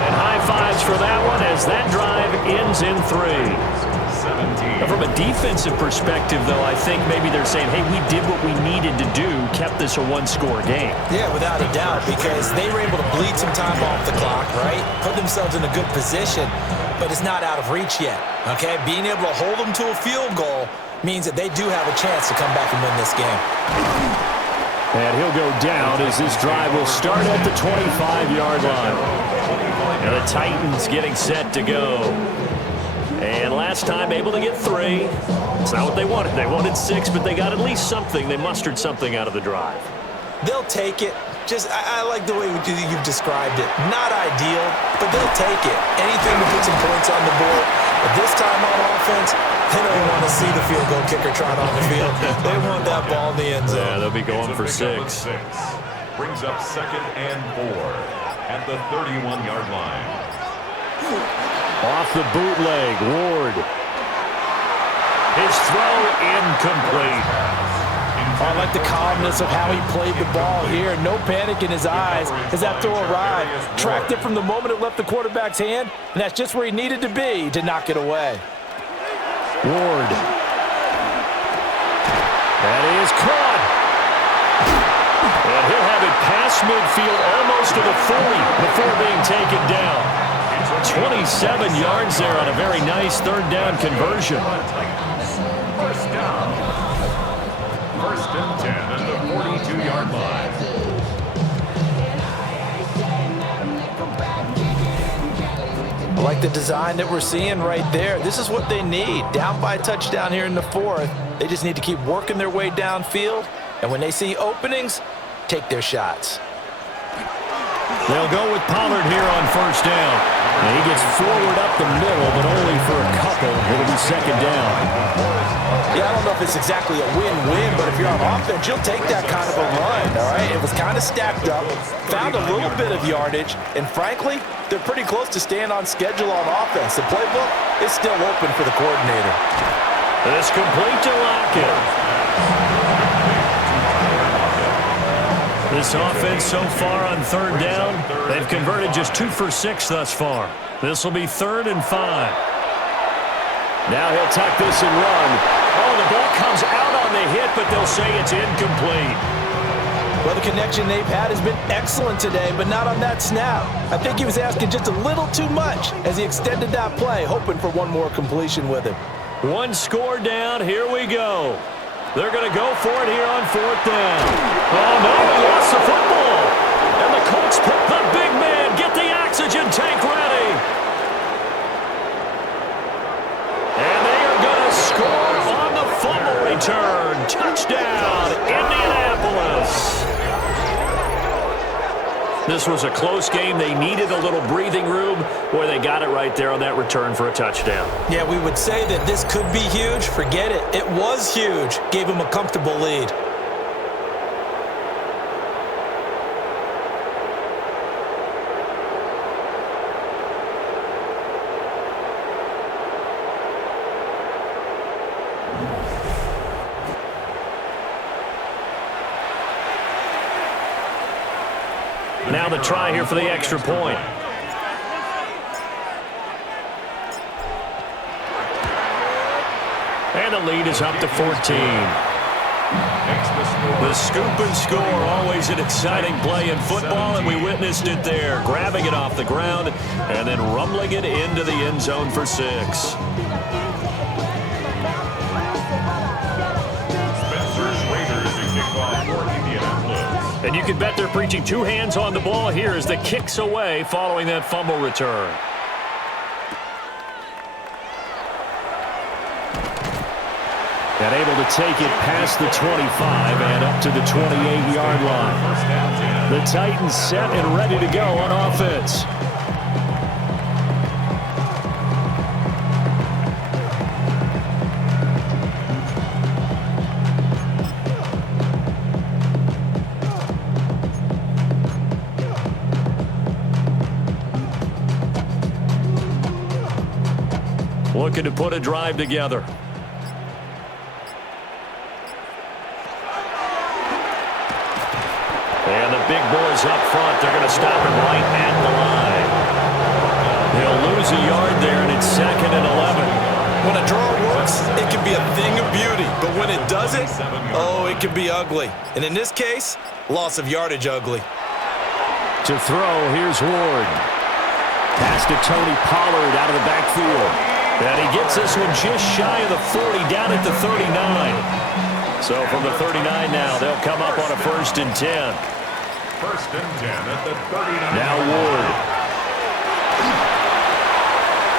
And high fives for that one as that drive ends in 3. Now, from a defensive perspective, though, I think maybe they're saying, hey, we did what we needed to do, kept this a one-score game. Yeah, without a doubt, because they were able to bleed some time off the clock, right? Put themselves in a good position. but it's not out of reach yet, okay? Being able to hold them to a field goal means that they do have a chance to come back and win this game. And he'll go down as this drive will start at the 25-yard line. And the Titans getting set to go. And last time able to get 3. It's not what they wanted. They wanted 6, but they got at least something. They mustered something out of the drive. They'll take it. I like the way you've described it. Not ideal, but they'll take it. Anything to put some points on the board. But this time on offense, they don't want to see the field goal kicker trot on the field. They want that ball in the end zone. Yeah, they'll be going for 6. Brings up 2nd and 4 at the 31-yard line. Off the bootleg, Ward. His throw incomplete. I like the calmness of how he played the ball here. No panic in his eyes as that throw arrived. Tracked it from the moment it left the quarterback's hand, and that's just where he needed to be to knock it away. Ward. That is caught. And he'll have it past midfield almost to the 40 before being taken down. 27 yards there on a very nice 3rd down conversion. First down. 1st and 10 at the 42-yard line. I like the design that we're seeing right there. This is what they need. Down by a touchdown here in the 4th. They just need to keep working their way downfield. And when they see openings, take their shots. They'll go with Pollard here on 1st down. And he gets forward up the middle, but only for a couple. It'll be 2nd down. Yeah, I don't know if it's exactly a win-win, but if you're on offense, you'll take that kind of a run, all right? It was kind of stacked up, found a little bit of yardage, and frankly, they're pretty close to staying on schedule on offense. The playbook is still open for the coordinator. It's complete to Lockett. This offense so far on 3rd down, they've converted just 2 for 6 thus far. This will be 3rd and 5. Now he'll tuck this and run. Oh, the ball comes out on the hit, but they'll say it's incomplete. Well, the connection they've had has been excellent today, but not on that snap. I think he was asking just a little too much as he extended that play, hoping for one more completion with it. 1 score down. Here we go. They're going to go for it here on 4th down. Oh, no, he lost the football. And the Colts put the big man. Get the oxygen tank ready. And they are going to score on the fumble return. Touchdown, Indianapolis. This was a close game. They needed a little breathing room where they got it right there on that return for a touchdown. Yeah, we would say that this could be huge. Forget it. It was huge. Gave him a comfortable lead. Now the try here for the extra point. And the lead is up to 14. The scoop and score, always an exciting play in football, and we witnessed it there. Grabbing it off the ground and then rumbling it into the end zone for 6. And you can bet they're preaching 2 hands on the ball here as the kicks away following that fumble return. And able to take it past the 25 and up to the 28-yard line. The Titans set and ready to go on offense. Looking to put a drive together. And the big boys up front, they're going to stop him right at the line. They'll lose a yard there, and it's 2nd and 11. When a draw works, it can be a thing of beauty. But when it doesn't, oh, it can be ugly. And in this case, loss of yardage ugly. To throw, here's Ward. Pass to Tony Pollard out of the backfield. And he gets this one just shy of the 40, down at the 39. So from the 39 now, they'll come up on a 1st and 10. 1st and 10 at the 39. Now Ward.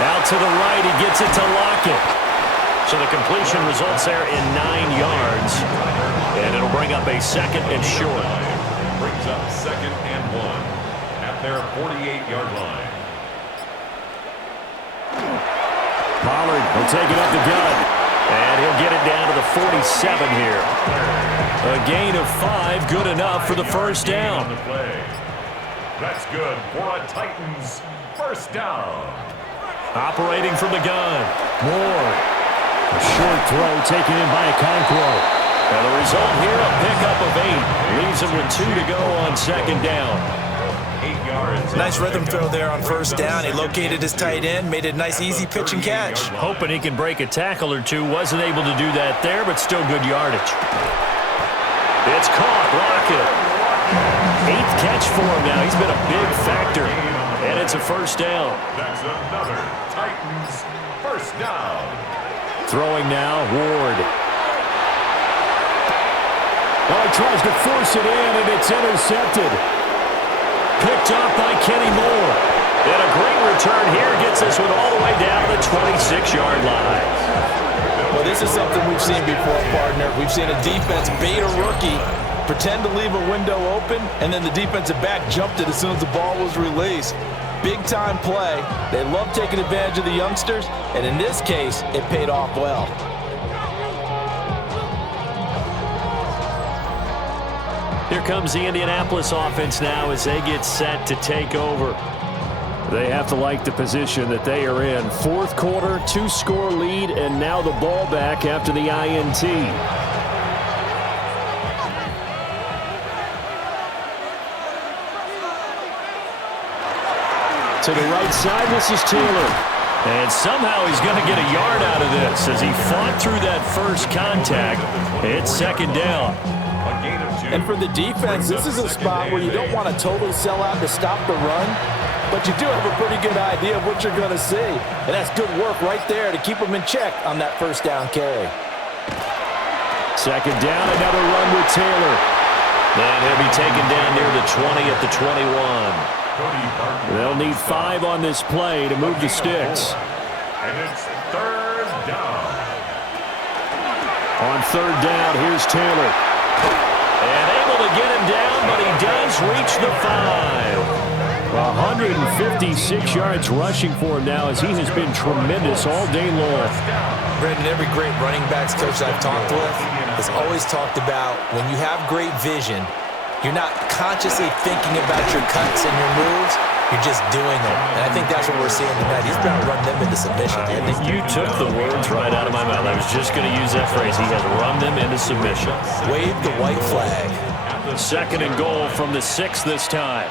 Out to the right, he gets it to Lockett. So the completion results there in 9 yards. And it'll bring up a 2nd and short. Brings up 2nd and 1 at their 48-yard line. Pollard will take it up the gut. And he'll get it down to the 47 here. A gain of 5, good enough for the 1st down. That's good for a Titans 1st down. Operating from the gun. Ward. A short throw taken in by Okonkwo. And the result here, a pickup of 8. Leaves him with 2 to go on 2nd down. 8 yards. Nice rhythm throw there on 1st down. He located his tight end, made a nice easy pitch and catch. Hoping he can break a tackle or two. Wasn't able to do that there, but still good yardage. It's caught. Lockett. 8th catch for him now. He's been a big factor. And it's a 1st down. That's another Titans 1st down. Throwing now, Ward. Oh, he tries to force it in, and it's intercepted. Picked off by Kenny Moore. And a great return here gets this one all the way down to the 26-yard line. Well, this is something we've seen before, partner. We've seen a defense bait a rookie, pretend to leave a window open, and then the defensive back jumped it as soon as the ball was released. Big-time play. They love taking advantage of the youngsters, and in this case, it paid off well. Here comes the Indianapolis offense now as they get set to take over. They have to like the position that they are in. 4th quarter, 2-score lead, and now the ball back after the INT. To the right side, this is Taylor. And somehow he's going to get a yard out of this as he fought through that first contact. It's 2nd down. And for the defense, this is a spot where you don't want to totally sell out to stop the run, but you do have a pretty good idea of what you're going to see. And that's good work right there to keep them in check on that 1st down carry. 2nd down, another run with Taylor. And he'll be taken down near the 20 at the 21. They'll need 5 on this play to move the sticks. And it's 3rd down. On 3rd down, here's Taylor. And able to get him down, but he does reach the 5. 156 yards rushing for him now as he has been tremendous all day long. Brendan, every great running backs coach I've talked with has always talked about when you have great vision, you're not consciously thinking about your cuts and your moves. You're just doing them. And I think that's what we're seeing tonight. He's trying to run them into submission. You took the words right out of my mouth. I was just going to use that phrase. He has run them into submission. Wave the white flag. 2nd and goal from the 6 this time.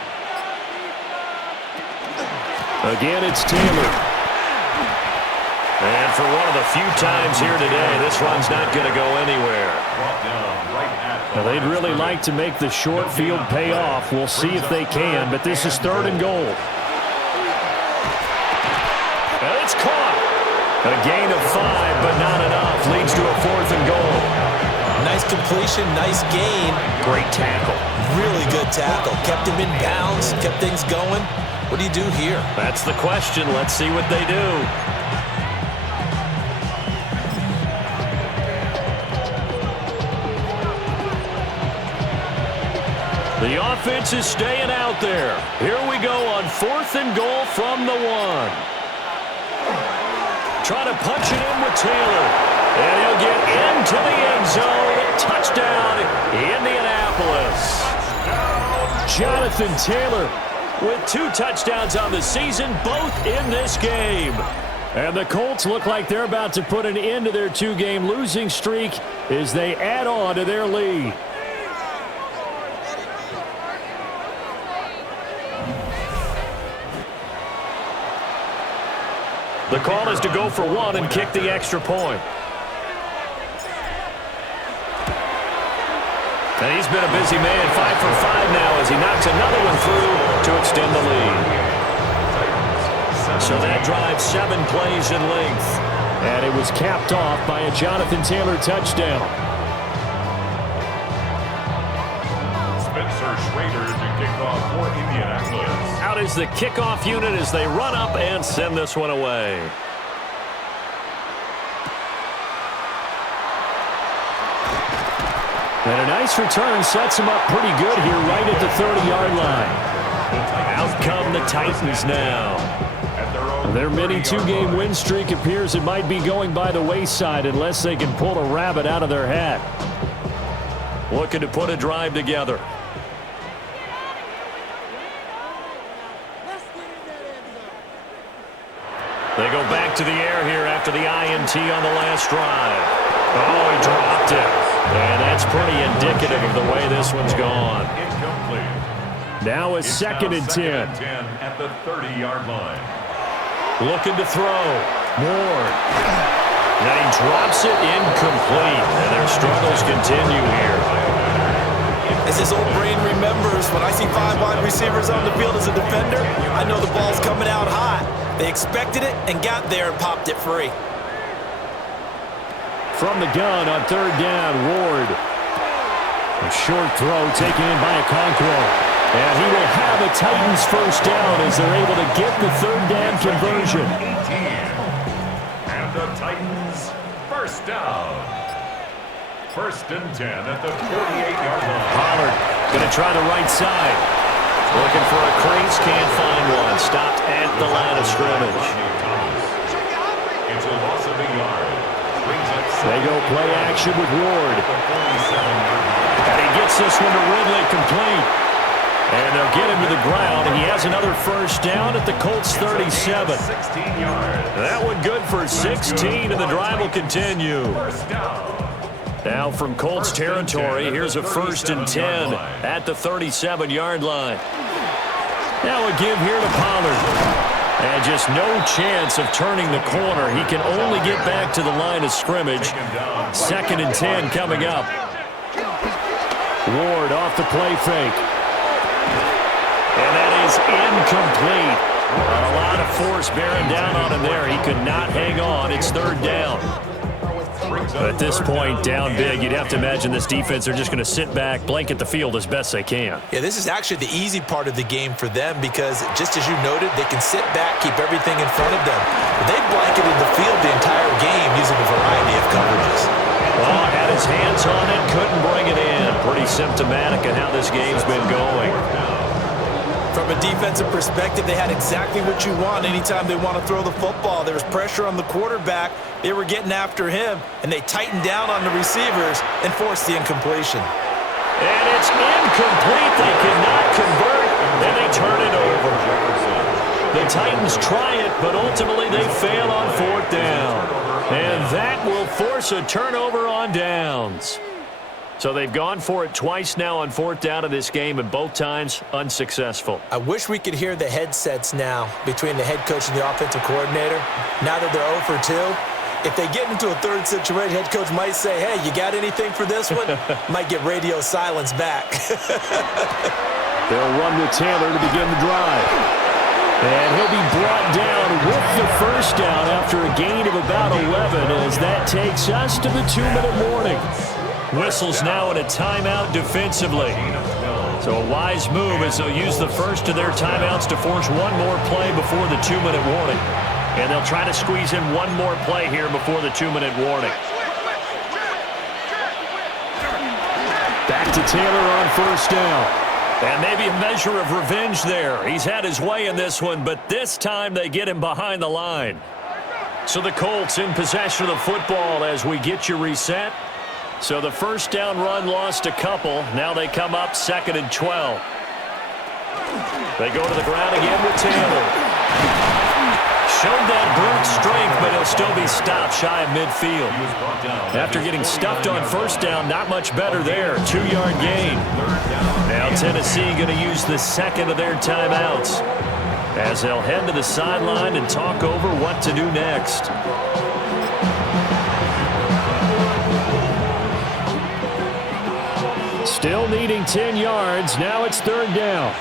Again, it's Taylor. And for one of the few times here today, this run's not going to go anywhere. Now, they'd really like to make the short field pay off. We'll see if they can, but this is 3rd and goal. And it's caught. A gain of 5, but not enough. Leads to a 4th and goal. Nice completion, nice gain. Great tackle. Really good tackle. Kept him in bounds, kept things going. What do you do here? That's the question. Let's see what they do. The offense is staying out there. Here we go on 4th and goal from the 1. Trying to punch it in with Taylor. And he'll get into the end zone. Touchdown, Indianapolis. Jonathan Taylor with 2 touchdowns on the season, both in this game. And the Colts look like they're about to put an end to their 2-game losing streak as they add on to their lead. The call is to go for 1 and kick the extra point. And he's been a busy man, 5 for 5 now as he knocks another one through to extend the lead. So that drives 7 plays in length. And it was capped off by a Jonathan Taylor touchdown. Spencer Schrader to kick off for Indianapolis. Out is the kickoff unit as they run up and send this one away. And a nice return sets him up pretty good here right at the 30-yard line. Out come the Titans now. Their mini 2-game win streak appears it might be going by the wayside unless they can pull a rabbit out of their hat. Looking to put a drive together. They go back to the air here after the INT on the last drive. Oh, he dropped it. And that's pretty indicative of the way this one's gone. Incomplete. Now a second and 10. At the 30-yard line. Looking to throw. Ward. And he drops it incomplete. And their struggles continue here. As his old brain remembers, when I see 5 wide receivers on the field as a defender, I know the ball's coming out hot. They expected it and got there and popped it free. From the gun on 3rd down, Ward. A short throw taken in by Okonkwo. And he will have a Titans first down as they're able to get the 3rd down conversion. 18. And the Titans first down. 1st and 10 at the 48-yard line. Pollard going to try the right side. Looking for a crease, can't find one. Stopped at the line of scrimmage. It's a loss of a yard. They go play action with Ward. And he gets this one to Ridley complete. And they'll get him to the ground. And he has another first down at the Colts 37. 16 yards. That one good for 16, and the drive will continue. First down. Now from Colts territory, here's a 1st and 10 at the 37-yard line. Now a give here to Pollard. And just no chance of turning the corner. He can only get back to the line of scrimmage. 2nd and 10 coming up. Ward off the play fake. And that is incomplete. A lot of force bearing down on him there. He could not hang on. It's 3rd down. At this point, down big, you'd have to imagine this defense are just going to sit back, blanket the field as best they can. Yeah, this is actually the easy part of the game for them because, just as you noted, they can sit back, keep everything in front of them. But they've blanketed the field the entire game using a variety of coverages. Well, had his hands on it, couldn't bring it in. Pretty symptomatic of how this game's been going. From a defensive perspective, they had exactly what you want anytime they want to throw the football. There was pressure on the quarterback. They were getting after him, and they tightened down on the receivers and forced the incompletion. And it's incomplete. They cannot convert, and they turn it over. The Titans try it, but ultimately they fail on 4th down. And that will force a turnover on downs. So they've gone for it twice now on 4th down of this game, and both times unsuccessful. I wish we could hear the headsets now between the head coach and the offensive coordinator. Now that they're 0 for 2, if they get into a 3rd situation, head coach might say, hey, you got anything for this one? Might get radio silence back. They'll run with Taylor to begin the drive. And he'll be brought down with the first down after a gain of about 11 as that takes us to the 2-minute warning. Whistles now in a timeout defensively. So a wise move as they'll use the first of their timeouts to force one more play before the 2-minute warning. And they'll try to squeeze in one more play here before the 2-minute warning. Back to Taylor on first down. And maybe a measure of revenge there. He's had his way in this one, but this time they get him behind the line. So the Colts in possession of the football as we get you reset. So the first down run lost a couple. Now they come up 2nd and 12. They go to the ground again with Taylor. Showed that brute strength, but he'll still be stopped shy of midfield. After getting stuffed on first down, not much better there. 2-yard gain. Now Tennessee going to use the 2nd of their timeouts as they'll head to the sideline and talk over what to do next. Still needing 10 yards. Now it's 3rd down.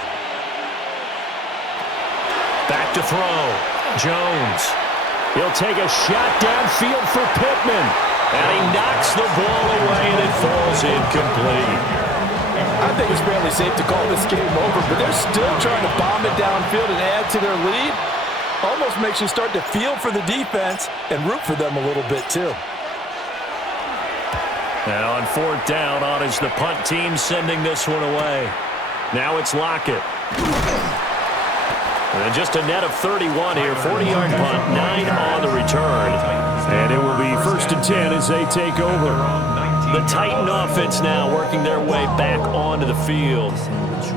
Back to throw. Jones. He'll take a shot downfield for Pittman. And he knocks the ball away, and it falls incomplete. I think it's fairly safe to call this game over, but they're still trying to bomb it downfield and add to their lead. Almost makes you start to feel for the defense and root for them a little bit too. Now on fourth down, on is the punt team sending this one away. Now it's Lockett. And just a net of 31 here, 40-yard punt, 9 on the return. And it will be 1st and 10 as they take over. The Titan offense now working their way back onto the field.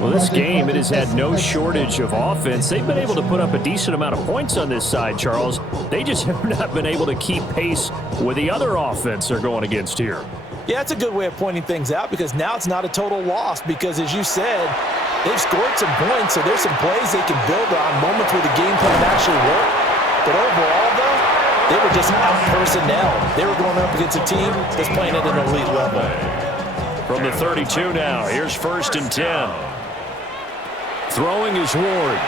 Well, this game, it has had no shortage of offense. They've been able to put up a decent amount of points on this side, Charles. They just have not been able to keep pace with the other offense they're going against here. Yeah, that's a good way of pointing things out because now it's not a total loss because, as you said, they've scored some points, so there's some plays they can build on, moments where the game plan actually worked. But overall, though, they were just out-personnel. They were going up against a team that's playing at an elite level. From the 32 now, here's 1st and 10. Throwing is Ward.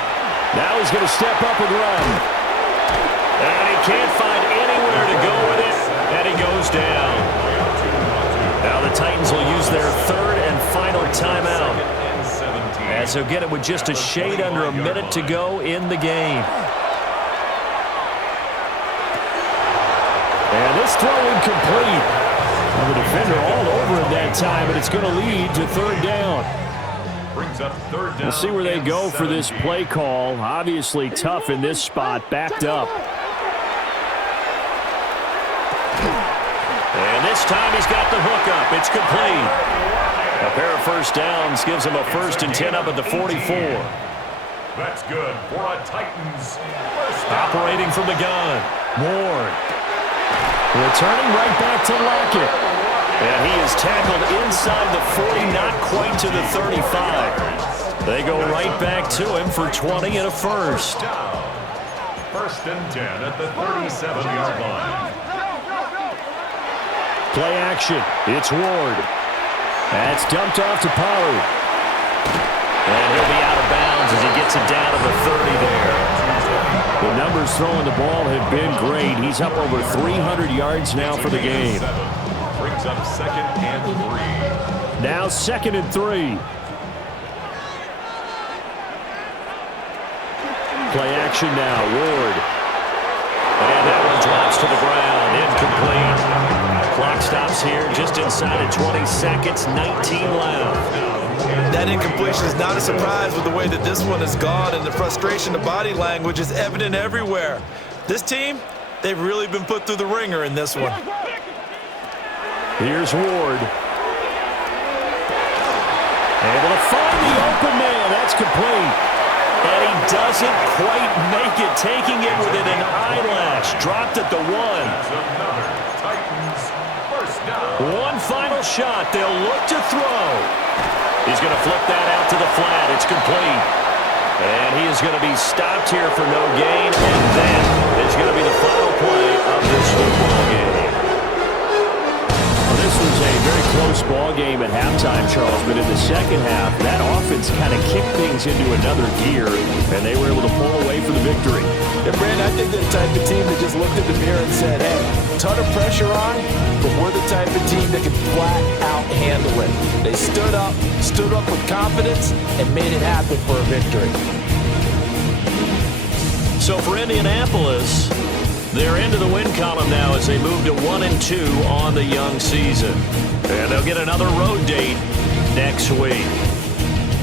Now he's going to step up and run. And he can't find anywhere to go with it, and he goes down. Now the Titans will use their 3rd and final timeout, as they'll get it with just a shade under a minute to go in the game. And this throw incomplete. Well, the defender all over him that time, but it's going to lead to 3rd down. We'll see where they go for this play call. Obviously tough in this spot, backed up. And this time he's got the hook up. It's complete. A pair of first downs gives him a 1st and 10 up at the 44. That's good for a Titans. Operating from the gun. Ward. Returning right back to Lockett. And he is tackled inside the 40, not quite to the 35. They go right back to him for 20 and a first. 1st and 10 at the 37-yard line. Play action. It's Ward. That's dumped off to Pollard. And he'll be out of bounds as he gets it down to the 30 there. The numbers throwing the ball have been great. He's up over 300 yards now for the game. Brings up 2nd and 3. Now 2nd and 3. Play action now. Ward. And that one drops to the ground. Incomplete. Clock stops here just inside of 20 seconds. 19 left. That incompletion is not a surprise with the way that this one has gone, and the frustration, the body language is evident everywhere. This team, they've really been put through the ringer in this one. Here's Ward. Able to find the open man. That's complete. And he doesn't quite make it, taking it within an eyelash. Dropped at the 1. One final shot. They'll look to throw. He's going to flip that out to the flat. It's complete. And he is going to be stopped here for no gain. And that is going to be the final play of this football game. Well, this was a very close ball game at halftime, Charles. But in the second half, that offense kind of kicked things into another gear. And they were able to pull away for the victory. And Brandon, I think they're the type of team that just looked in the mirror and said, hey, ton of pressure on, but we're the type of team that can flat out handle it. They stood up with confidence, and made it happen for a victory. So for Indianapolis, they're into the win column now as they move to 1-2 on the young season. And they'll get another road date next week.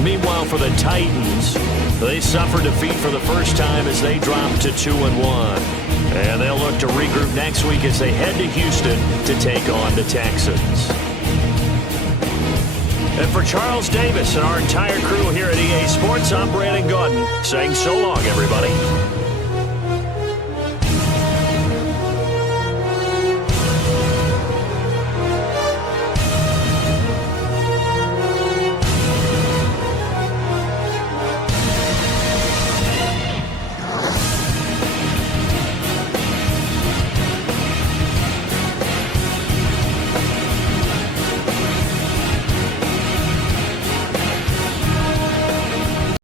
Meanwhile, for the Titans, they suffered defeat for the first time as they dropped to 2-1. And they'll look to regroup next week as they head to Houston to take on the Texans. And for Charles Davis and our entire crew here at EA Sports, I'm Brandon Gaudin saying so long, everybody.